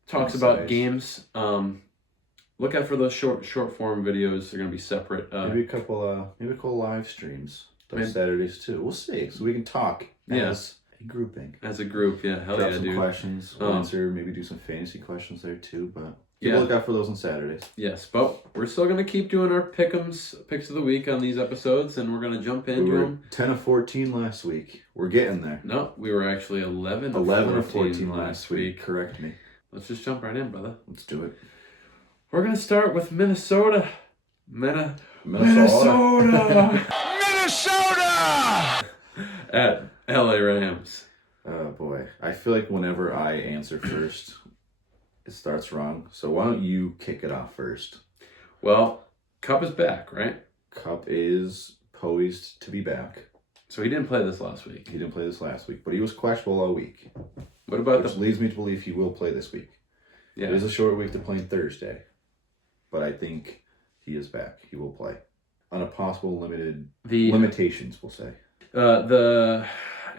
talks about games, look out for those short form videos. They're going to be separate. Maybe a couple live streams those Saturdays too. We'll see. So we can talk as a grouping. As a group, yeah. Hell Drop yeah, some dude. Questions. Answer, maybe do some fantasy questions there too, but look out for those on Saturdays. Yes, but we're still going to keep doing our picks of the week on these episodes, and we're going to jump into them. 10 of 14 last week. We're getting there. No, we were actually 11 of 14 last week. Correct me. Let's just jump right in, brother. Let's do it. We're going to start with Minnesota. Minnesota! Minnesota! At LA Rams. Oh boy. I feel like whenever I answer first, it starts wrong. So why don't you kick it off first? Well, Kupp is back, right? Kupp is poised to be back. So he didn't play this last week. He didn't play this last week, but he was questionable all week. What about which leads me to believe he will play this week. Yeah. It is a short week to playing Thursday, but I think he is back. He will play on a possible limitations, we'll say. The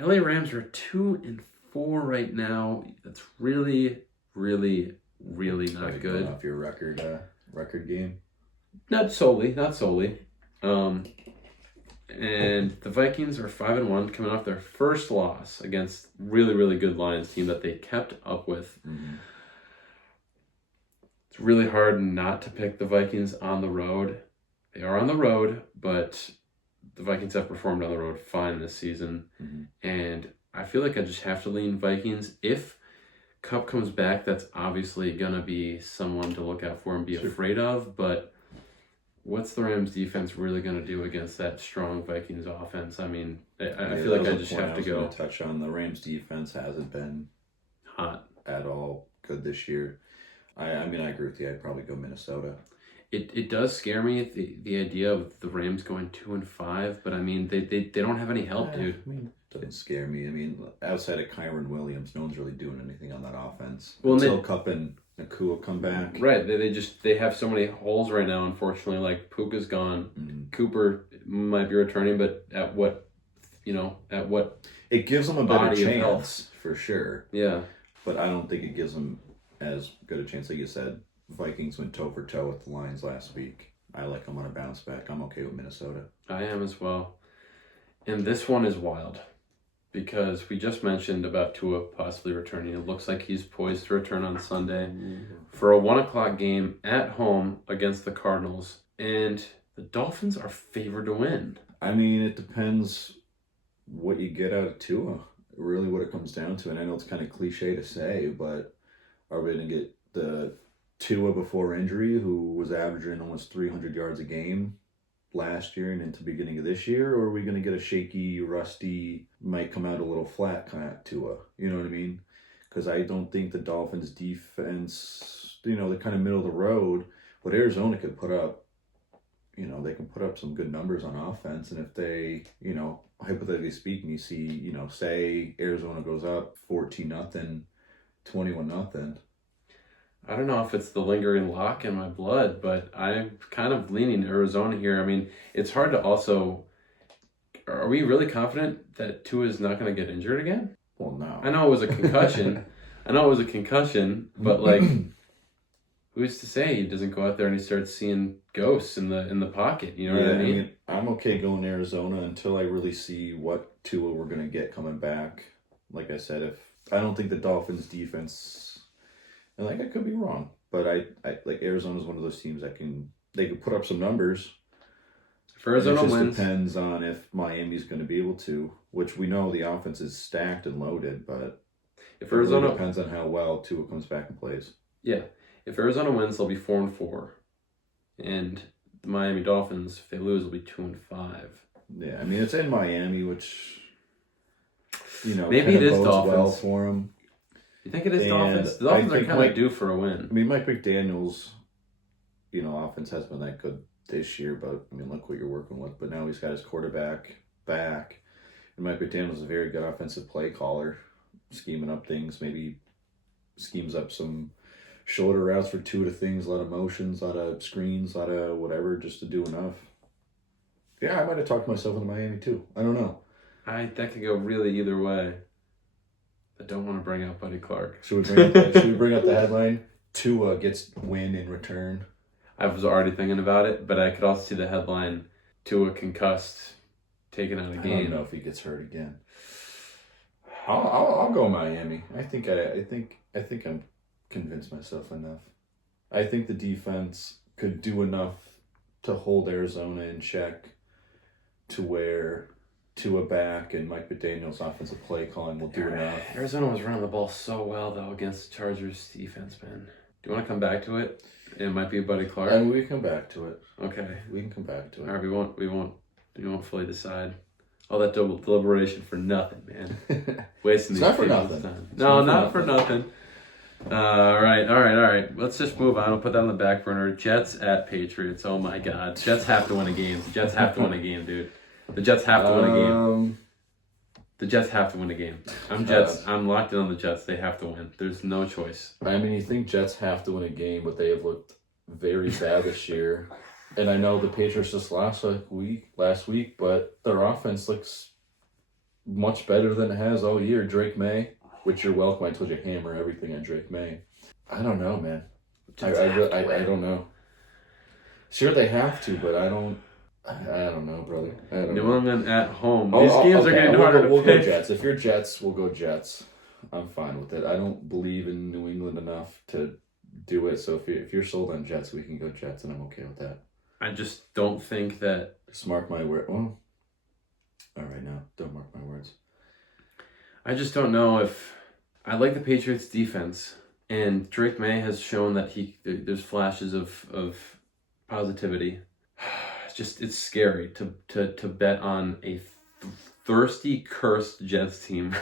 LA Rams are 2-4 right now. That's really, really, really not good. Off your record game. Not solely. And the Vikings are 5-1, coming off their first loss against really, really good Lions team that they kept up with. Mm-hmm. It's really hard not to pick the Vikings on the road. They are on the road, but the Vikings have performed on the road fine this season. Mm-hmm. And I feel like I just have to lean Vikings. If Kupp comes back, that's obviously going to be someone to look out for and be afraid of. But what's the Rams defense really going to do against that strong Vikings offense? I mean, I feel like I just have to go. Touch on the Rams defense hasn't been hot at all good this year. I mean, I agree with you. I'd probably go Minnesota. It does scare me, the idea of the Rams going 2-5, but I mean, they don't have any help, dude. I mean, it doesn't scare me. I mean, outside of Kyron Williams, no one's really doing anything on that offense. Well, until Kupp and Nakua come back. Right. They have so many holes right now, unfortunately. Like, Puka's gone. Mm-hmm. Cooper might be returning, but at what It gives them a better chance, for sure. Yeah. But I don't think it gives them as good a chance. Like you said, Vikings went toe for toe with the Lions last week. I like them on a bounce back. I'm okay with Minnesota. I am as well. And this one is wild because we just mentioned about Tua possibly returning. It looks like he's poised to return on Sunday for a 1:00 game at home against the Cardinals. And the Dolphins are favored to win. I mean, it depends what you get out of Tua. Really what it comes down to. And I know it's kind of cliche to say, but are we going to get the Tua before injury, who was averaging almost 300 yards a game last year and into the beginning of this year, or are we going to get a shaky, rusty, might come out a little flat kind of Tua? You know what I mean? Because I don't think the Dolphins' defense, they're kind of middle of the road. What Arizona could put up, they can put up some good numbers on offense, and if they, hypothetically speaking, you see, say Arizona goes up 14-0, 21-0. I don't know if it's the lingering lock in my blood, but I'm kind of leaning Arizona here. I mean, it's hard to also... Are we really confident that Tua is not going to get injured again? Well, no. I know it was a concussion. But like, who's to say he doesn't go out there and he starts seeing ghosts in the pocket? You know what I mean? I'm okay going Arizona until I really see what Tua we're going to get coming back. Like I said, I don't think the Dolphins' defense... And I could be wrong, but I like Arizona's one of those teams that they could put up some numbers. If Arizona wins, it just depends on if Miami's going to be able to, which we know the offense is stacked and loaded, but if Arizona depends on how well Tua comes back and plays. Yeah, if Arizona wins, they'll be 4-4, and the Miami Dolphins, if they lose, will be 2-5. Yeah, I mean it's in Miami, which maybe it is Dolphins well for them. You think it is Dolphins? The Dolphins are kind of due for a win. I mean, Mike McDaniel's, offense has been that good this year, but, I mean, look what you're working with. But now he's got his quarterback back. And Mike McDaniel's a very good offensive play caller, scheming up things, maybe schemes up some shoulder routes for Tua to things, a lot of motions, a lot of screens, a lot of whatever, just to do enough. Yeah, I might have talked myself into Miami, too. I don't know. That could go really either way. I don't want to bring out Buddy Clark. Should we bring up the headline? Tua gets win in return. I was already thinking about it, but I could also see the headline: Tua concussed, taken out of game. I don't know if he gets hurt again. I'll go Miami. I think I'm convinced myself enough. I think the defense could do enough to hold Arizona in check to where Tua back and Mike McDaniel's offensive play calling will do enough. Arizona was running the ball so well though against the Chargers defense, man. Do you want to come back to it? It might be Buddy Clark. And we can come back to it. Okay. We can come back to it. All right, we won't fully decide. All that deliberation for nothing, man. Wasting It's these not for people's nothing. time. No, not for nothing. All right. Let's just move on. I'll put that on the back burner. Jets at Patriots. Oh my God. Jets have to win a game. Jets have to win a game, dude. The Jets have to win a game. The Jets have to win a game. I'm locked in on the Jets. They have to win. There's no choice. I mean, you think Jets have to win a game, but they have looked very bad this year. And I know the Patriots just lost last week, but their offense looks much better than it has all year. Drake May, which you're welcome. I told you hammer everything on Drake May. I don't know, man. I don't know. Sure, they have to, but I don't know, brother. New England at home. These games are getting harder to We'll pick. go Jets. If you're Jets, we'll go Jets. I'm fine with it. I don't believe in New England enough to do it. So if you're sold on Jets, we can go Jets, and I'm okay with that. I just don't think that. Just mark my word. Well, all right, now don't mark my words. I just don't know if I like the Patriots defense, and Drake May has shown that there's flashes of positivity. It's scary to bet on a thirsty, cursed Jets team.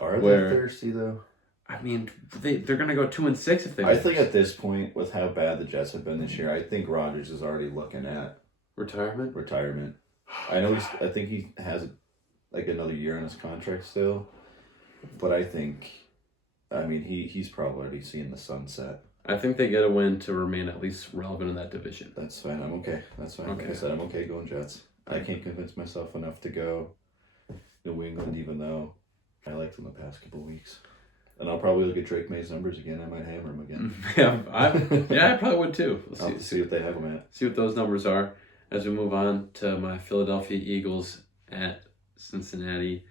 Are they thirsty though? I mean, they're gonna go 2-6 if they. I think at this point, with how bad the Jets have been this year, I think Rodgers is already looking at retirement. I think he has like another year on his contract still, but I think, he's probably already seeing the sunset. I think they get a win to remain at least relevant in that division. That's fine. I'm okay. That's fine. Okay. Like I said, I'm okay going Jets. I can't convince myself enough to go New England, even though I liked them the past couple of weeks. And I'll probably look at Drake May's numbers again. I might hammer him again. I probably would too. I'll see what they have them at. See what those numbers are as we move on to my Philadelphia Eagles at Cincinnati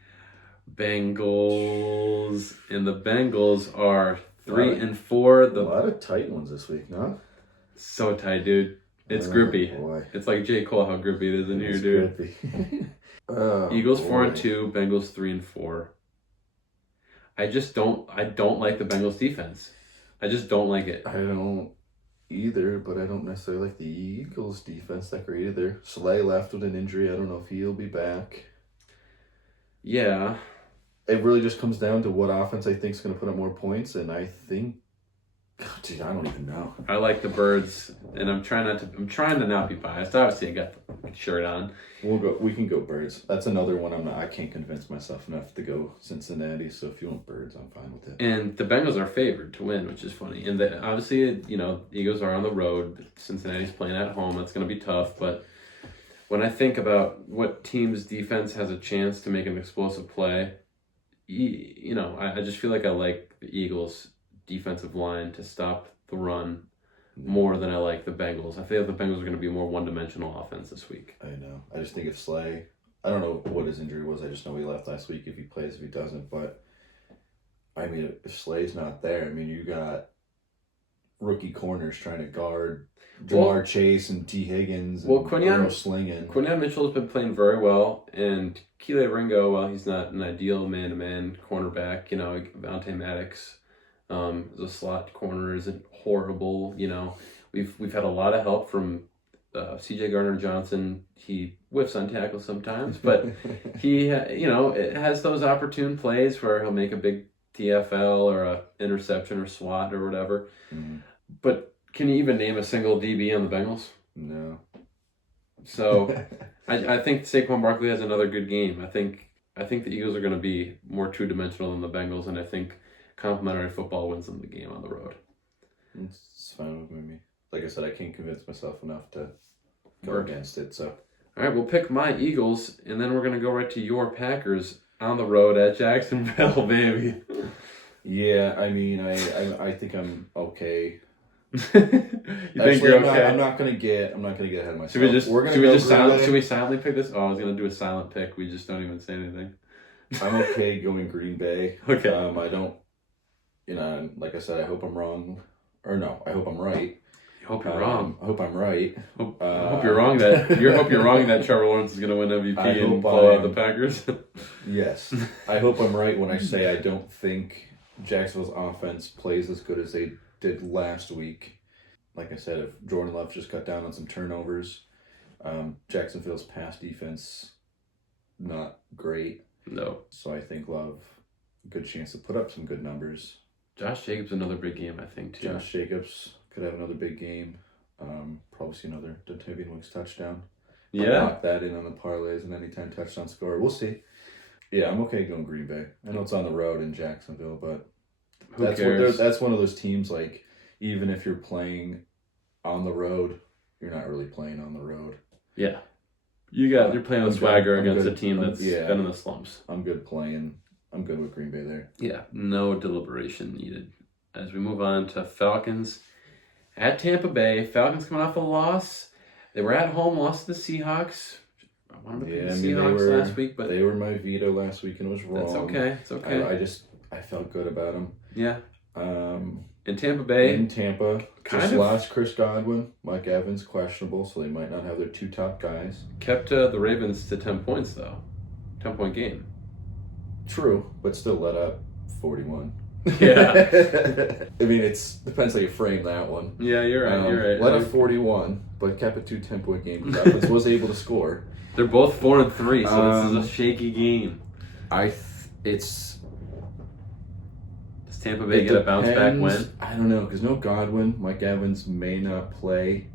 Bengals. And the Bengals are 3-4. A lot of tight ones this week, no? So tight, dude. It's grippy. Boy. It's like J. Cole, how grippy it is in here, dude. Eagles 4-2, Bengals 3-4. I don't like the Bengals defense. I just don't like it. I don't either, but I don't necessarily like the Eagles defense that great either. Slay left with an injury. I don't know if he'll be back. Yeah. It really just comes down to what offense I think is going to put up more points, and I think, dude, I don't even know. I like the Birds, and I'm trying to not be biased. Obviously, I got the shirt on. We can go Birds. That's another one I can't convince myself enough to go Cincinnati. So if you want Birds, I'm fine with it. And the Bengals are favored to win, which is funny. And obviously, Eagles are on the road. Cincinnati's playing at home. That's going to be tough. But when I think about what team's defense has a chance to make an explosive play, I just feel like I like the Eagles' defensive line to stop the run more than I like the Bengals. I feel like the Bengals are going to be more one-dimensional offense this week. I know. I just think if Slay, I don't know what his injury was. I just know he left last week. If he plays, if he doesn't. But, if Slay's not there, you got rookie corners trying to guard Jamar Chase and T. Higgins and Quinion Mitchell has been playing very well, and Kelee Ringo, while he's not an ideal man-to-man cornerback, Vontae Maddox as a slot corner isn't horrible. We've had a lot of help from C.J. Gardner-Johnson. He whiffs on tackles sometimes, but he it has those opportune plays where he'll make a big TFL or a interception or swat or whatever. Mm-hmm. But can you even name a single DB on the Bengals? No. So I think Saquon Barkley has another good game. I think the Eagles are going to be more two-dimensional than the Bengals, and I think complimentary football wins them the game on the road. It's fine with me. Like I said, I can't convince myself enough to go against it. So, all right, we'll pick my Eagles, and then we're going to go right to your Packers on the road at Jacksonville, baby. Yeah, I think I'm okay. You think you're okay? I'm not gonna get ahead of myself. Should we silently pick this? Oh, I was gonna do a silent pick. We just don't even say anything. I'm okay going Green Bay. Okay. I don't. Like I said, I hope I'm wrong, or no, I hope I'm right. I hope you're wrong. I hope I'm right. I hope you're wrong that Trevor Lawrence is gonna win MVP and blow out the Packers. Yes, I hope I'm right when I say I don't think Jacksonville's offense plays as good as they did last week. Like I said, if Jordan Love just cut down on some turnovers, Jacksonville's pass defense not great. No. So I think Love, good chance to put up some good numbers. Josh Jacobs, another big game, I think, too. Josh Jacobs could have another big game. Probably see another Dontavian Wicks touchdown. Yeah. Lock that in on the parlays and anytime touchdown score. We'll see. Yeah, I'm okay going Green Bay. I know it's on the road in Jacksonville, but Who cares? That's one of those teams, like, even if you're playing on the road, you're not really playing on the road. Yeah. You're playing with swagger against a team that's yeah, been in the slumps. I'm good with Green Bay there. Yeah, no deliberation needed. As we move on to Falcons at Tampa Bay. Falcons coming off a loss. They were at home, lost to the Seahawks. I wanted to pick the Seahawks last week, but they were my veto last week and it was wrong. That's okay. It's okay. I felt good about them. Yeah. In Tampa Bay. In Tampa. Just lost Chris Godwin. Mike Evans, questionable, so they might not have their two top guys. Kept the Ravens to 10 points, though. 10-point game. True, but still let up 41. Yeah. I mean, it depends how you frame that one. Yeah, you're right. Let up 41, but kept it to 10-point game. Evans was able to score. They're both 4-3, so this is a shaky game. Does Tampa Bay get a bounce back win? I don't know, because no Godwin, Mike Evans may not play,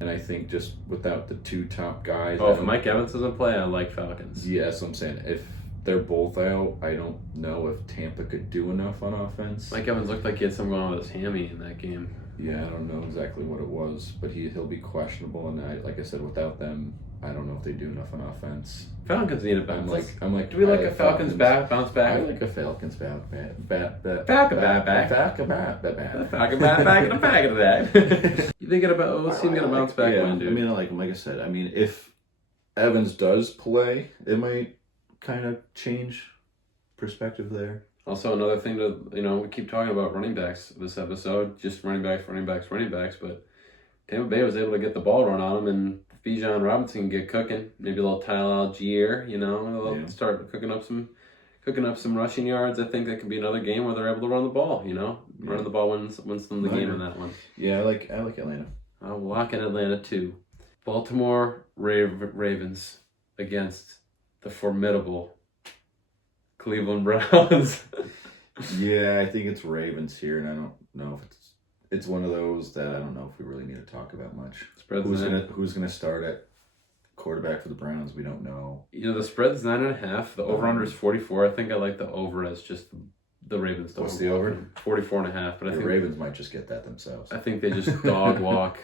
and I think just without the two top guys. Oh, if Mike Evans doesn't play, I like Falcons. Yes, I'm saying if they're both out, I don't know if Tampa could do enough on offense. Mike Evans looked like he had something going on with his hammy in that game. Yeah, I don't know exactly what it was, but he'll be questionable, and like I said, without them, I don't know if they do enough on offense. Falcons need a bounce. I'm like, do we like a Falcons bounce back? I like a Falcons bounce back. Falcon back in the back of that. You think we'll see him get a bounce back win, dude? I mean, like I said, if Evans does play, it might kind of change perspective there. Also, another thing we keep talking about running backs this episode, just running backs, but Tampa Bay was able to get the ball run on them, and Bijan Robinson can get cooking. Maybe a little Tyler Algier, they'll start cooking up some rushing yards. I think that could be another game where they're able to run the ball. Running the ball wins them the game in that one. Yeah, I like Atlanta. I'll lock in Atlanta too. Baltimore Ravens against the formidable Cleveland Browns. Yeah, I think it's Ravens here, and I don't know if it's one of those that I don't know if we really need to talk about much. Who's gonna start at quarterback for the Browns? We don't know. The spread's 9.5. The over/under is 44. I think I like the over as just the Ravens. What's the over? 44.5. But I think the Ravens might just get that themselves. I think they just dog walk.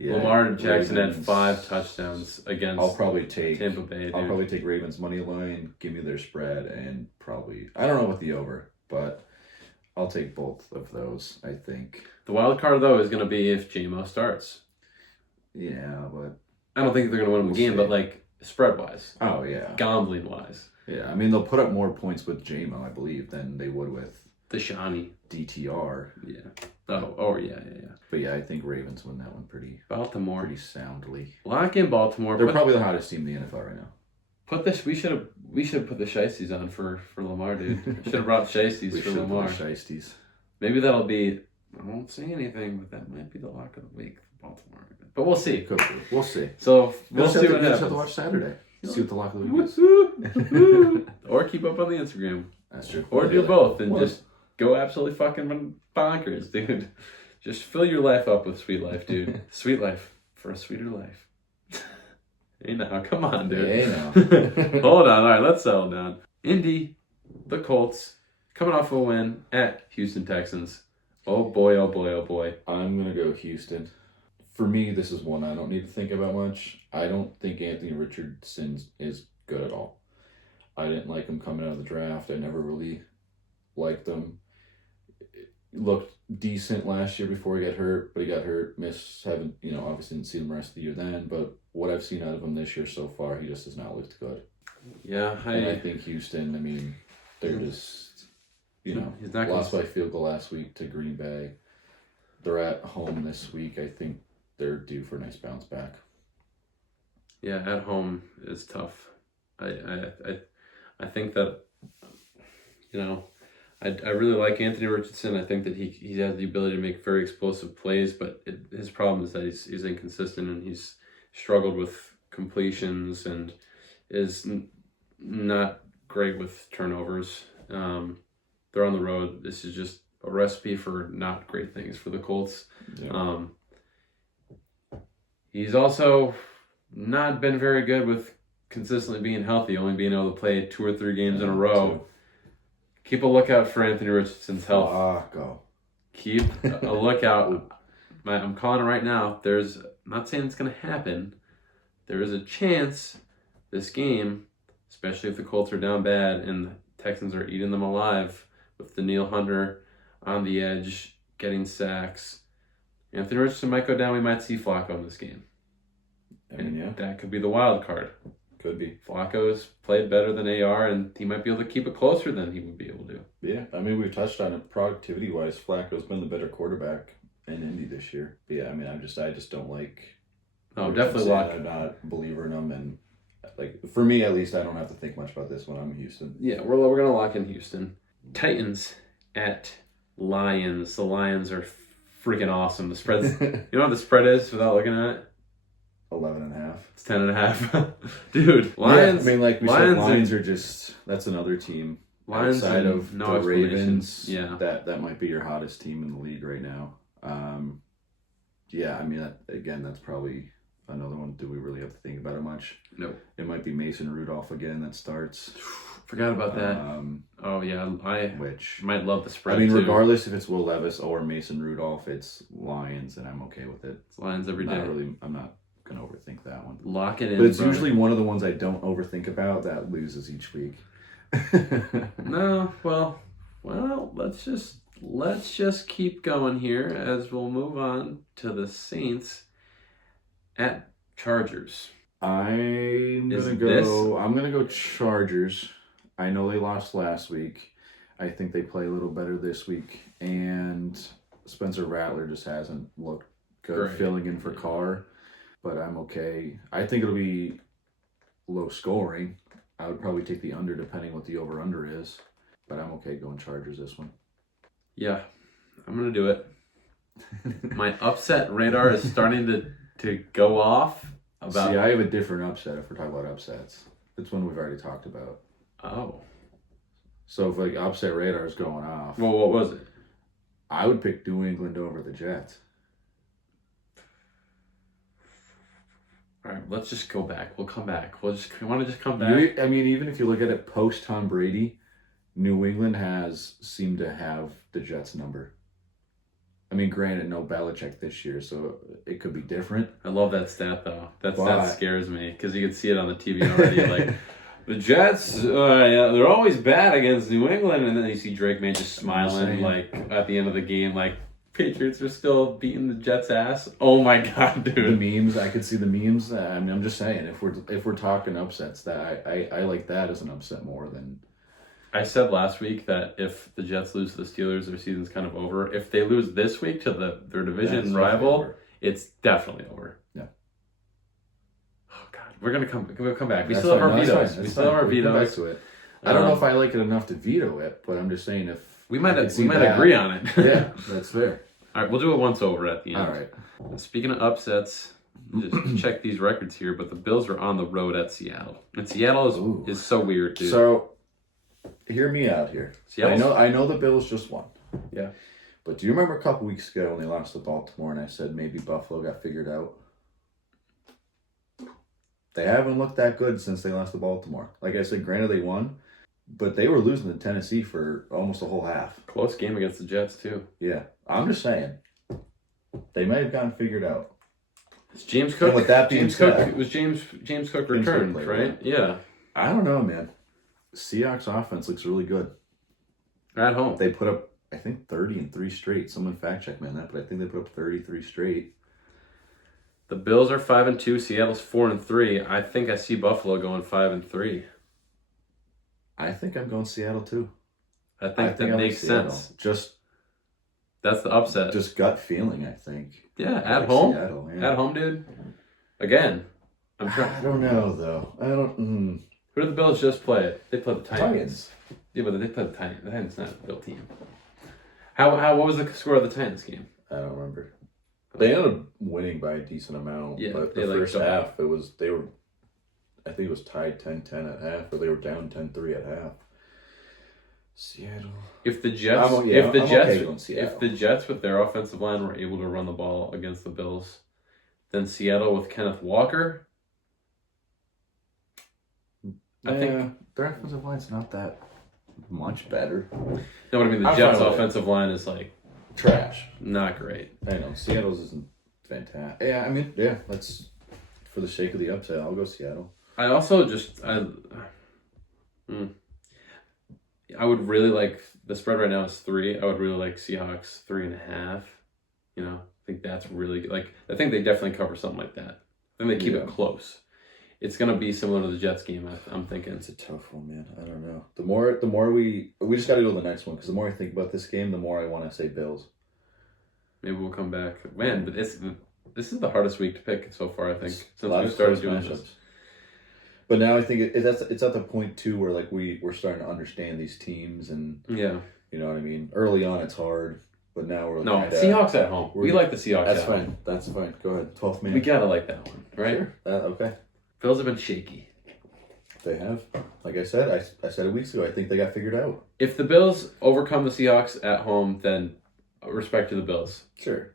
Yeah, Lamar Jackson had 5 touchdowns against Tampa Bay. Dude. I'll probably take Ravens money line, give me their spread, and probably I don't know what the over, but I'll take both of those, I think. The wild card though is gonna be if JMO starts. Yeah, but I don't think they're gonna win the game, but like spread wise. Oh yeah. Gambling wise. Yeah, I mean they'll put up more points with JMO, I believe, than they would with Deshaun. DTR. Yeah. Oh yeah. But yeah, I think Ravens win that one pretty soundly. Lock in Baltimore. They're probably the hottest team in the NFL right now. We should have put the Shiesties on for Lamar, dude. Should have brought Shiesties for Lamar. Shiesties. Maybe that'll be. I won't say anything, but that might be the lock of the week for Baltimore. But we'll see. Could be. We'll see. So we'll see what happens. We'll have to watch Saturday. See what the lock of the week is. Or keep up on the Instagram. That's true. Or do both and just go absolutely fucking bonkers, dude. Just fill your life up with sweet life, dude. Sweet life for a sweeter life. Hey now, come on, dude. Hey now. Hold on, all right, let's settle down. Indy, the Colts, coming off a win at Houston Texans. Oh boy, oh boy, oh boy. I'm going to go Houston. For me, this is one I don't need to think about much. I don't think Anthony Richardson is good at all. I didn't like him coming out of the draft. I never really liked him. Looked decent last year before he got hurt, but he got hurt. Obviously didn't see him the rest of the year then, but what I've seen out of him this year so far, he just has not looked good. Yeah, and I think Houston, they're just, lost by field goal last week to Green Bay. They're at home this week. I think they're due for a nice bounce back. Yeah, at home is tough. I think that, I really like Anthony Richardson. I think that he has the ability to make very explosive plays, but his problem is that he's inconsistent and he's struggled with completions and is not great with turnovers. They're on the road. This is just a recipe for not great things for the Colts. Yeah. He's also not been very good with consistently being healthy, only being able to play 2 or 3 games in a row. Keep a lookout for Anthony Richardson's health. Keep a lookout. I'm calling it right now. I'm not saying it's going to happen. There is a chance this game, especially if the Colts are down bad and the Texans are eating them alive with Danielle Hunter on the edge, getting sacks. Anthony Richardson might go down. We might see Flacco in this game. That could be the wild card. Could be. Flacco's played better than AR, and he might be able to keep it closer than he would be able to. Yeah, I mean, we've touched on it productivity-wise. Flacco's been the better quarterback in Indy this year. But yeah, I mean, I just don't like. Oh, definitely lock. I'm not a believer in them, and like for me at least, I don't have to think much about this when I'm in Houston. Yeah, we're gonna lock in Houston. Titans at Lions. The Lions are freaking awesome. The spread's you know what the spread is without looking at it? 11.5. It's 10.5. Dude, Lions. Yeah, I mean, like we said, Lions are just that's another team. Lions outside of no the Ravens. Yeah, that might be your hottest team in the league right now. Yeah, I mean, that's probably another one. Do we really have to think about it much? No. It might be Mason Rudolph again that starts. Forgot about that. Oh yeah, I might love the spread. I mean, too. regardless if it's Will Levis or Mason Rudolph, it's Lions, and I'm okay with it. It's Lions every day. I'm not gonna overthink that one. Lock it in. But it's usually one of the ones I don't overthink about that loses each week. No, well, let's just keep going here as we'll move on to the Saints at Chargers. I'm gonna go Chargers. I know they lost last week. I think they play a little better this week, and Spencer Rattler just hasn't looked good filling in for Carr. But I'm okay. I think it'll be low scoring. I would probably take the under depending what the over-under is. But I'm okay going Chargers this one. Yeah, I'm going to do it. My upset radar is starting to go off. See, I have a different upset if we're talking about upsets. It's one we've already talked about. Oh. So if like upset radar is going off. Well, what was it? I would pick New England over the Jets. All right, let's just go back. We'll come back. You want to just come back? I mean, even if you look at it post Tom Brady, New England seemed to have the Jets number. I mean, granted, no Belichick this year, so it could be different. I love that stat, though. That scares me because you can see it on the TV already. Like, the Jets, they're always bad against New England, and then you see Drake May just smiling, like, at the end of the game, like, Patriots are still beating the Jets' ass. Oh my god, dude! The memes, I could see the memes. I mean, I'm just saying, if we're talking upsets, that I like that as an upset more than. I said last week that if the Jets lose to the Steelers, their season's kind of over. If they lose this week to their division rival, it's definitely over. Yeah. Oh god, we'll come back. We still have our vetoes. We still have our vetoes. Back to it. I don't know if I like it enough to veto it, but I'm just saying if. We might agree on it. Yeah, that's fair. All right, we'll do it once over at the end. All right. And speaking of upsets, just check these records here, but the Bills are on the road at Seattle. And Seattle is so weird, dude. So, hear me out here. I know the Bills just won. Yeah. But do you remember a couple weeks ago when they lost to Baltimore and I said maybe Buffalo got figured out? They haven't looked that good since they lost to Baltimore. Like I said, granted they won. But they were losing to Tennessee for almost a whole half. Close game against the Jets, too. Yeah. I'm just saying. They may have gotten figured out. It's James Cook. And with that being said, was James Cook returned, right? Yeah. I don't know, man. Seahawks offense looks really good. At home. They put up, I think, 30 in 3 straight. Someone fact check me on that, but I think they put up 33 straight. The Bills are 5-2. Seattle's 4-3. I think I see Buffalo going 5-3. I think I'm going Seattle too. I think that makes sense. That's the upset. Just gut feeling, I think. Yeah, at home. Seattle, yeah. At home, dude. Again, I'm trying. I don't know though. I don't. Who did the Bills just play? They played the Titans. Yeah, but they played the Titans. The Titans not a real team. What was the score of the Titans game? I don't remember. They ended up winning by a decent amount. Yeah, but the first half I think it was tied 10-10 at half, or they were down 10-3 at half. Seattle. If the Jets, if the Jets with their offensive line were able to run the ball against the Bills, then Seattle with Kenneth Walker. I think their offensive line's not that much better. No, what I mean, the Jets' offensive line is like trash, not great. I know Seattle's isn't fantastic. Yeah, I mean, let's for the sake of the upset, I'll go Seattle. I also I would really like the spread right now is 3. I would really like Seahawks 3.5. You know, I think that's really good. Like I think they definitely cover something like that. I think they keep it close. It's gonna be similar to the Jets game. I'm thinking it's a tough one, man. I don't know. The more we just got to go to the next one because the more I think about this game, the more I want to say Bills. Maybe we'll come back, man. But this is the hardest week to pick so far. I think since we started doing this. But now I think it's at the point too where like we're starting to understand these teams and you know what I mean. Early on it's hard, but now we're Seahawks at home. We like the Seahawks. That's at fine. Home. That's fine. Go ahead. 12th man. We gotta like that one, right? Sure. Okay. Bills have been shaky. They have. Like I said, I said it weeks ago. I think they got figured out. If the Bills overcome the Seahawks at home, then respect to the Bills. Sure.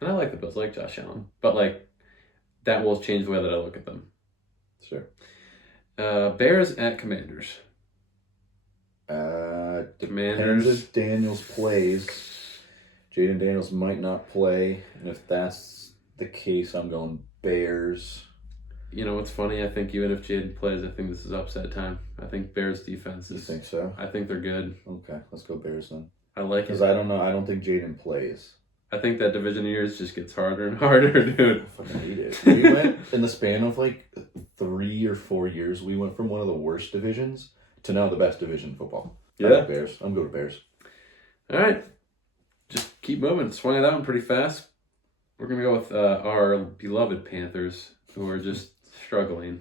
And I like the Bills. I like Josh Allen, but like that will change the way that I look at them. Sure. Bears at Commanders. Depends if Daniels plays. Jaden Daniels might not play, and if that's the case, I'm going Bears. You know what's funny? I think even if Jaden plays, I think this is upset time. I think Bears defense is. You think so? I think they're good. Okay, let's go Bears then. I like it. Because I don't know. I don't think Jaden plays. I think that division of years just gets harder and harder, dude. I fucking hate it. We went in the span of like 3 or 4 years. We went from one of the worst divisions to now the best division in football. Yeah. I like Bears. I'm going to Bears. All right, just keep moving. Swung it out pretty fast. We're gonna go with our beloved Panthers, who are just struggling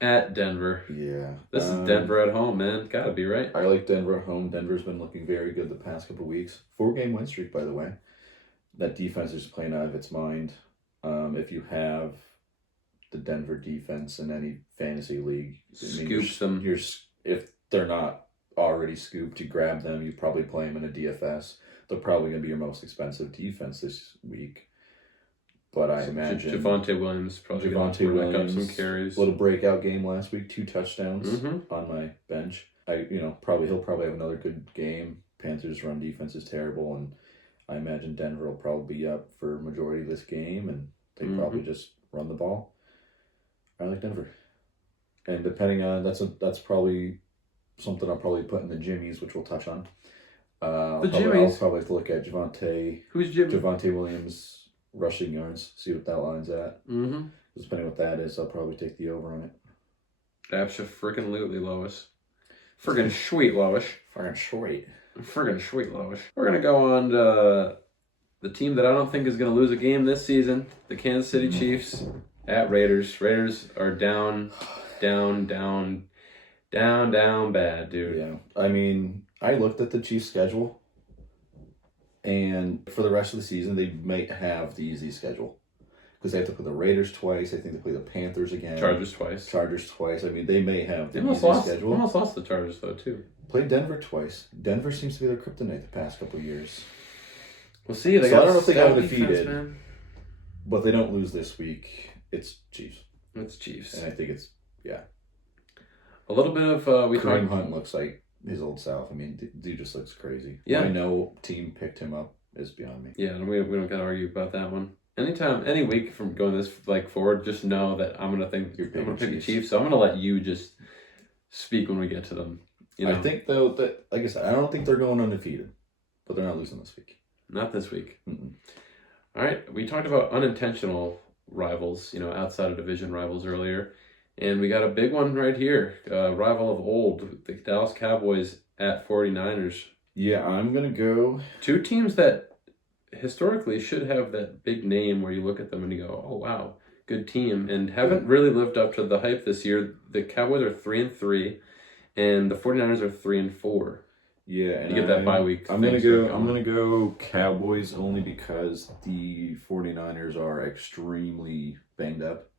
at Denver. Yeah. This is Denver at home, man. Gotta be, right? I like Denver at home. Denver's been looking very good the past couple of weeks. 4-game win streak, by the way. That defense is playing out of its mind. If you have the Denver defense in any fantasy league, Scoops them. If they're not already scooped, you grab them. You probably play them in a DFS. They're probably going to be your most expensive defense this week. But I imagine Javonte Williams probably going to pick up some carries. Little breakout game last week, 2 touchdowns on my bench. He'll probably have another good game. Panthers' run defense is terrible, and I imagine Denver will probably be up for majority of this game, and they probably just run the ball. I like Denver, and depending on that's probably something I'll probably put in the Jimmies, which we'll touch on. I'll probably have to look at Javonte. Who's Jimmy? Javonte Williams. Rushing yards, see what that line's at. Depending what that is, I'll probably take the over on it. Abso-freaking-lutely, Lois. Friggin' sweet, Lois. Friggin' sweet. Friggin' sweet, Lois. We're going to go on to the team that I don't think is going to lose a game this season, the Kansas City Chiefs at Raiders. Raiders are down bad, dude. Yeah. I mean, I looked at the Chiefs' schedule. And for the rest of the season, they might have the easy schedule. Because they have to play the Raiders twice. I think they play the Panthers again. Chargers twice. I mean, they may have the easy schedule. They almost lost the Chargers, though, too. Played Denver twice. Denver seems to be their kryptonite the past couple of years. We'll see. I don't know if they got defeated. But they don't lose this week. It's Chiefs. It's Chiefs. And I think it's, A little bit of... Kareem Hunt looks like his old self. I mean, dude just looks crazy. Yeah. I know team picked him up is beyond me. Yeah, and we don't got to argue about that one. Anytime, any week from going this forward, just know that I'm gonna pick the Chiefs. So I'm gonna let you just speak when we get to them. You know? I think though that, like I said, I don't think they're going undefeated, but they're not losing this week. Not this week. Mm-mm. All right, we talked about unintentional rivals, outside of division rivals earlier. And we got a big one right here. Rival of old, the Dallas Cowboys at 49ers. Yeah, I'm going to go... Two teams that historically should have that big name where you look at them and you go, oh, wow, good team. And haven't really lived up to the hype this year. The Cowboys are 3-3, and the 49ers are 3-4. Yeah, and you get that bye week. I'm gonna go Cowboys only because the 49ers are extremely banged up.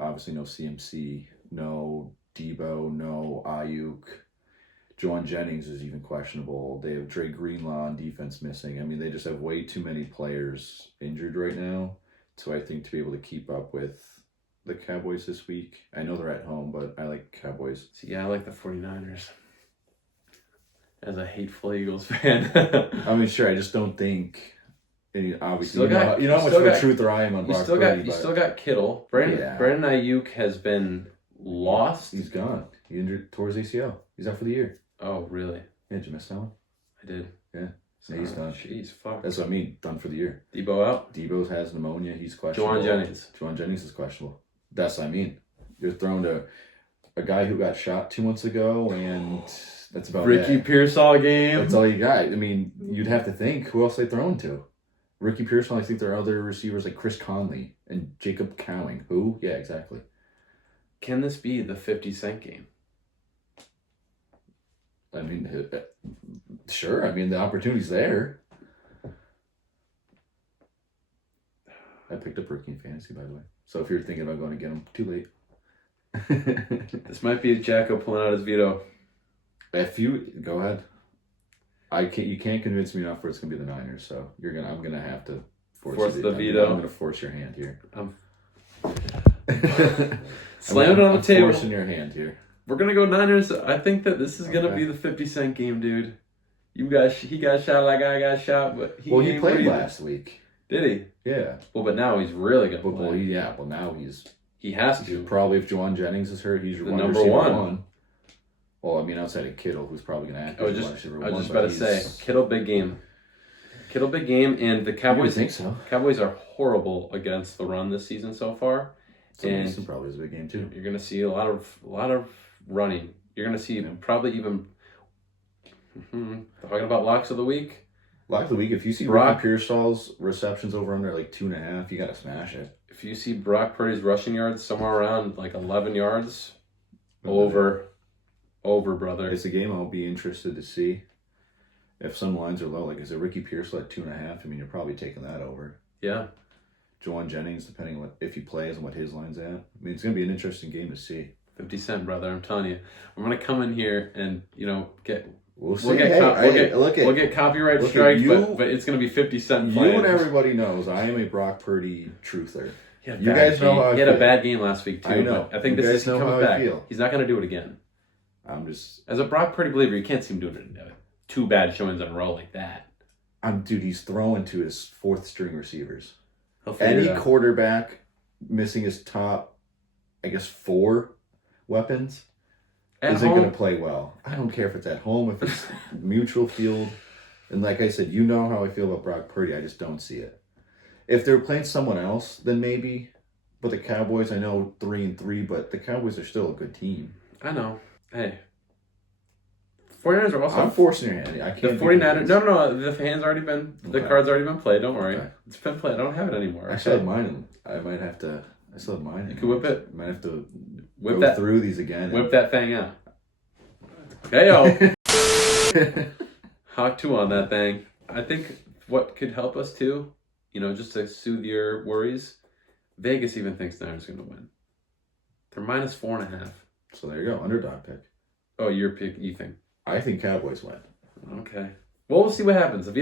Obviously, no CMC, no Debo, no Ayuk. Deshaun Jennings is even questionable. They have Dre Greenlaw on defense missing. I mean, they just have way too many players injured right now. So I think to be able to keep up with the Cowboys this week, I know they're at home, but I like Cowboys. See, yeah, I like the 49ers. As a hateful Eagles fan. I mean, sure, I just don't think... Obviously, you know how much of a truther I am on Brock Purdy. You still got Kittle. Brandon Ayuk has been lost. He's gone. He injured towards ACL. He's out for the year. Oh, really? Yeah, did you miss that one? I did. Yeah. So he's done. Jeez, fuck. That's what I mean. Done for the year. Debo out? Debo has pneumonia. He's questionable. Deshaun Jennings is questionable. That's what I mean. You're thrown to a guy who got shot 2 months ago, and that's about Ricky it. Pearsall game. That's all you got. I mean, you'd have to think who else they thrown to. Ricky Pearsall, I think there are other receivers like Chris Conley and Jacob Cowing. Who? Yeah, exactly. Can this be the 50 Cent game? I mean, sure. I mean, the opportunity's there. I picked up Rookie in Fantasy, by the way. So if you're thinking about going to get him, too late. This might be Jacko pulling out his veto. If you... Go ahead. You can't convince me enough for it's gonna be the Niners, so I'm gonna have to force the veto. I'm gonna force your hand here. Slam it on the table. Forcing your hand here. We're gonna go Niners. I think that this is gonna be the 50 Cent game, dude. He got shot like I got shot, but he played last week. Did he? Yeah. Well, but now he's really gonna play. Well, now he has to. Probably if Deshaun Jennings is hurt, he's your number one. Well, I mean, outside of Kittle, who's probably going to act. I was just about to say, Kittle big game, and the Cowboys. I think so. Cowboys are horrible against the run this season so far, and probably is a big game too. You're going to see a lot of running. You're going to see probably even talking about locks of the week. Lock of the week. If you see Ricky Pearsall's receptions over under like 2.5, you got to smash it. If you see Brock Purdy's rushing yards somewhere around like 11 yards, over, brother. It's a game I'll be interested to see. If some lines are low, like is it Ricky Pearsall at 2.5? I mean, you're probably taking that over. Yeah. Deshaun Jennings, depending on if he plays and what his line's at. I mean, it's going to be an interesting game to see. 50 Cent, brother. I'm telling you, I'm going to come in here and get. We'll get copyright strikes, but it's going to be 50 Cent playing. You and everybody knows I am a Brock Purdy truther. You guys know how I feel. He had a bad game last week too. I know. But I think this is coming back. He's not going to do it again. As a Brock Purdy believer, you can't see him doing it. 2 bad showings in a row like that. Dude, he's throwing to his 4th string receivers. Any quarterback missing his top, 4 weapons isn't going to play well. I don't care if it's at home, if it's mutual field. And like I said, you know how I feel about Brock Purdy. I just don't see it. If they're playing someone else, then maybe. But the Cowboys, I know 3-3, but the Cowboys are still a good team. I know. Hey. 49ers are also... I'm forcing your hand. I can't. The 49ers... No. The hand's already been... The card's already been played. Don't worry. Okay. It's been played. I don't have it anymore. I still have mine. I might have to... I still have mine. You can whip it. I might have to go through these again. Whip that thing out. Okay, yo. Hawk 2 on that thing. I think what could help us too, just to soothe your worries, Vegas even thinks Niners going to win. They're minus 4.5. So there you go. Underdog pick. Oh, your pick, you think? I think Cowboys win. Okay. Well, we'll see what happens. The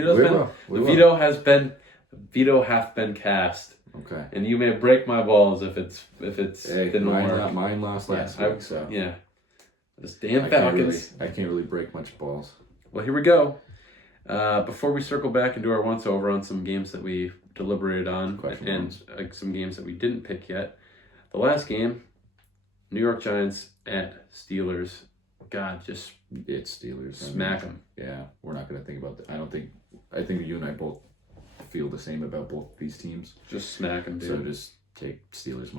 veto hath been cast. Okay. And you may break my balls if it's didn't work. Mine lost last week, so yeah. This damn Falcons. I can't really break much balls. Well, here we go. Before we circle back and do our once over on some games that we deliberated on and some games that we didn't pick yet. The last game, New York Giants at Steelers. God, just it's Steelers. Smack them. Yeah, we're not going to think about that. I think you and I both feel the same about both these teams. Just smack them, dude. So just take Steelers.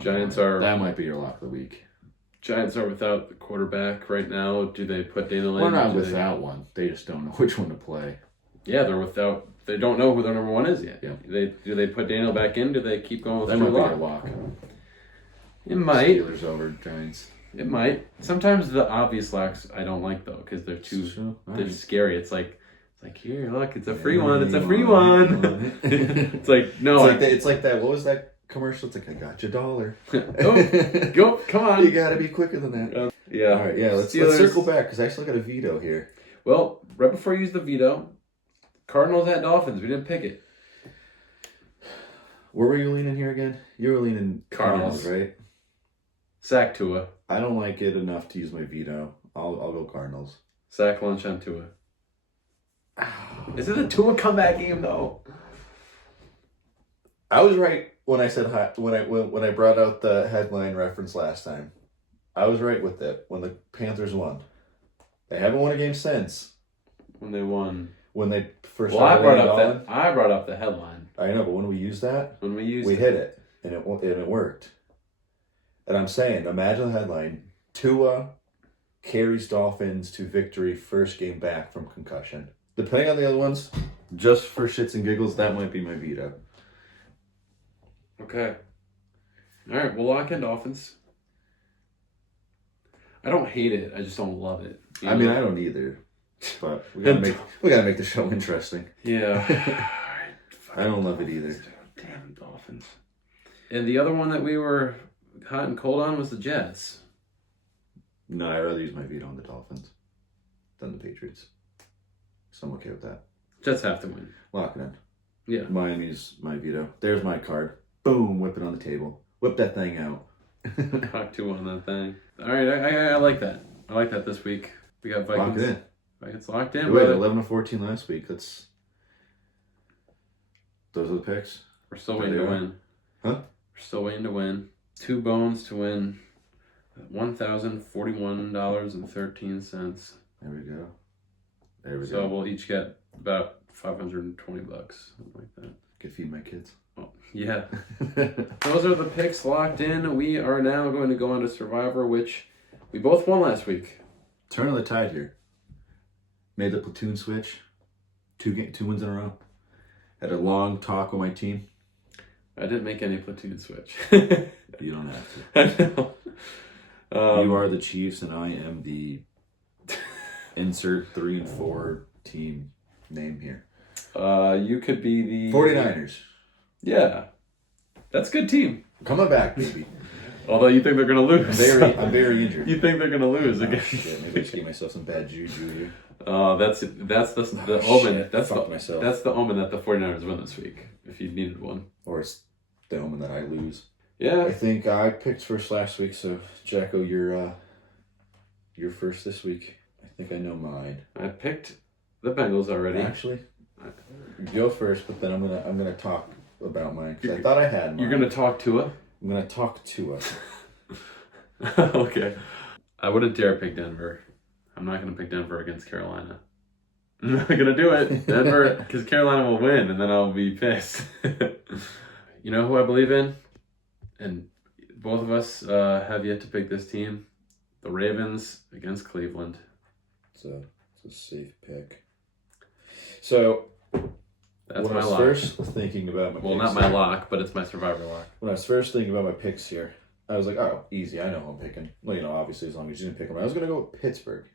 That might be your lock of the week. Giants are without the quarterback right now. Do they put Daniel in? We're not without one. They just don't know which one to play. Yeah, they're without. They don't know who their number 1 is yet. Yeah. Do they put Daniel back in? Do they keep going with that? Might be your lock. It might. Steelers over Giants. It might. Sometimes the obvious locks I don't like though because they're too they're scary. It's like here, look, it's a free one. It's a free one. It's like no. It's like that. What was that commercial? It's like I got $1. Go, come on. You got to be quicker than that. Yeah. All right, yeah, let's circle back because I still got a veto here. Well, right before you use the veto, Cardinals at Dolphins. We didn't pick it. Where were you leaning here again? You were leaning Cardinals, right? Sack Tua. I don't like it enough to use my veto. I'll go Cardinals. Sack lunch on Tua. Is it a Tua comeback game though? I was right when I said when I brought out the headline reference last time. I was right with it when the Panthers won. They haven't won a game since. When they won. When they first I brought up the headline. I know, but when we used that, we hit it and it worked. And I'm saying, imagine the headline: Tua carries Dolphins to victory, first game back from concussion. Depending on the other ones, just for shits and giggles, that might be my veto. Okay. All right, we'll lock in Dolphins. I don't hate it. I just don't love it. I mean, I don't either. But we gotta make the show interesting. Yeah. I don't love it either. Damn Dolphins. And the other one that we were hot and cold on was the Jets. No, I'd rather use my veto on the Dolphins than the Patriots. So I'm okay with that. Jets have to win. Lock it in. Yeah. Miami's my veto. There's my card. Boom, whip it on the table. Whip that thing out. Talk to on that thing. All right, I like that. I like that this week. We got Vikings. Lock it in. Vikings locked in. We had 11-14 last week. Those are the picks. We're still waiting to win. Huh? We're still waiting to win. 2 bones to win $1,041.13. There we go. So we'll each get about $520, something like that. Could feed my kids. Oh, yeah. Those are the picks locked in. We are now going to go on to Survivor, which we both won last week. Turn of the tide here. Made the platoon switch. 2 wins in a row. Had a long talk with my team. I didn't make any platoon switch. You don't have to. I know. You are the Chiefs and I am the insert 3 and 4 team name here. You could be the 49ers. Yeah. That's a good team. Coming back, baby. Although you think they're going to lose. I'm very injured. You think they're going to lose again. Shit, maybe I just gave myself some bad juju here. That's the omen. Shit, That's myself. That's the omen that the 49ers win this week, if you needed one. Or it's the omen that I lose. Yeah. I think I picked first last week, so Jacko, you're first this week. I think I know mine. I picked the Bengals already. Actually, go first, but then I'm gonna talk about mine because I thought I had mine. You're gonna talk to her? I'm gonna talk to us. Okay. I wouldn't dare pick Denver. I'm not gonna pick Denver against Carolina. I'm not gonna do it. Denver, because Carolina will win, and then I'll be pissed. You know who I believe in? And both of us have yet to pick this team. The Ravens against Cleveland. It's a safe pick. So that's when my I was lock. first thinking about my well, picks not my lock, but it's my Survivor lock. When I was first thinking about my picks here, I was like, oh, easy. I know who I'm picking. Well, obviously, as long as you didn't pick them. I was going to go with Pittsburgh.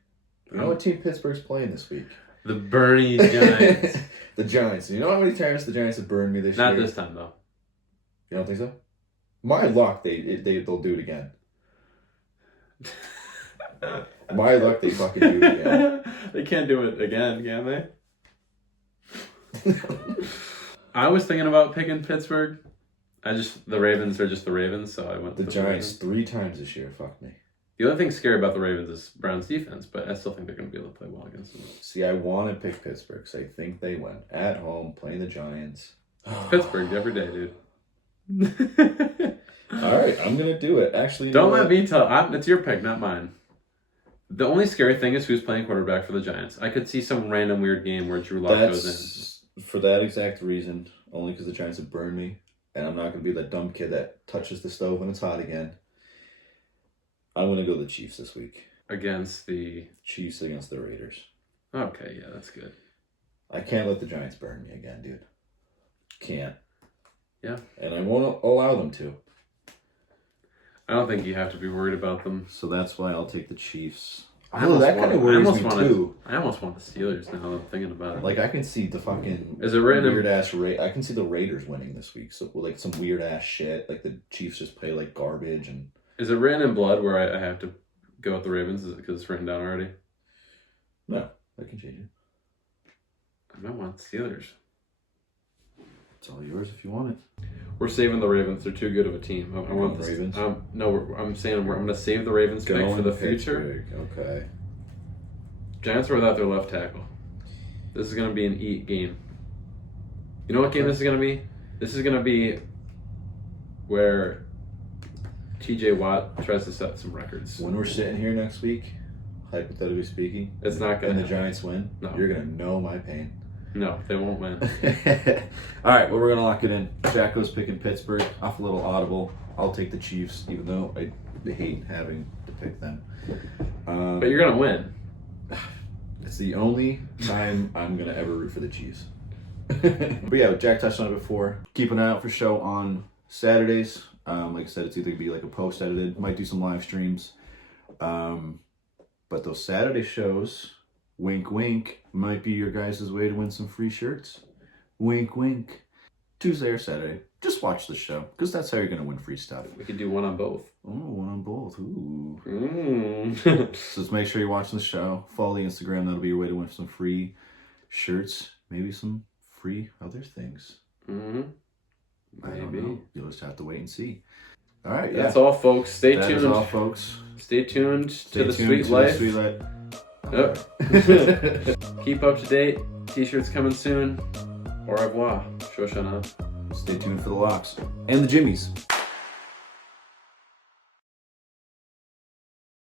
You know what team Pittsburgh's playing this week? The Bernie Giants. The Giants. You know how many times the Giants have burned me this year? Not this time, though. You don't think so? My luck, they'll do it again. My luck, they fucking do it again. They can't do it again, can they? I was thinking about picking Pittsburgh. The Ravens are just the Ravens, so I went the with Giants 3 times this year. Fuck me. The only thing scary about the Ravens is Brown's defense, but I still think they're going to be able to play well against them. See, I want to pick Pittsburgh because I think they win. At home, playing the Giants. Pittsburgh every day, dude. All right, I'm going to do it. Actually, don't let me tell. It's your pick, not mine. The only scary thing is who's playing quarterback for the Giants. I could see some random weird game where Drew Lock goes in. For that exact reason, only because the Giants have burned me, and I'm not going to be that dumb kid that touches the stove when it's hot again. I'm going to go the Chiefs this week. Against the Chiefs against the Raiders. Okay, yeah, that's good. I can't let the Giants burn me again, dude. Can't. Yeah. And I won't allow them to. I don't think you have to be worried about them. So that's why I'll take the Chiefs. That kind of worries me too. I almost want the Steelers now that I'm thinking about it. Like, I can see the fucking weird ass I can see the Raiders winning this week. So, like, some weird ass shit. Like, the Chiefs just play like garbage. And is it written in blood where I have to go with the Ravens? Is it because it's written down already? No, I can change it. I might want the Steelers. It's all yours if you want it. We're saving the Ravens. They're too good of a team. I want the Ravens. No, I'm saying I'm going to save the Ravens pick for the future. Okay. Giants are without their left tackle. This is going to be an eat game. You know what game this is going to be? This is going to be where TJ Watt tries to set some records. When we're sitting here next week, hypothetically speaking, it's not going to. And the Giants win. No. You're going to know my pain. No, they won't win. All right, well, we're going to lock it in. Jacko's picking Pittsburgh off a little audible. I'll take the Chiefs, even though I hate having to pick them. But you're going to win. It's the only time I'm going to ever root for the Chiefs. But yeah, Jack touched on it before. Keep an eye out for show on Saturdays. Like I said, it's either going to be like a post-edited. Might do some live streams. But those Saturday shows... Wink, wink, might be your guys' way to win some free shirts. Wink, wink. Tuesday or Saturday, just watch the show, because that's how you're going to win free stuff. We could do one on both. Oh, one on both. Ooh. So Just make sure you're watching the show. Follow the Instagram. That'll be your way to win some free shirts. Maybe some free other things. Mm-hmm. I don't know. You'll just have to wait and see. All right, That's all, folks. Stay tuned. That's all, folks. Stay tuned to the sweet life. Yep. Keep up to date. T-shirts coming soon. Au revoir. Shoshana. Stay tuned for the locks and the jimmies.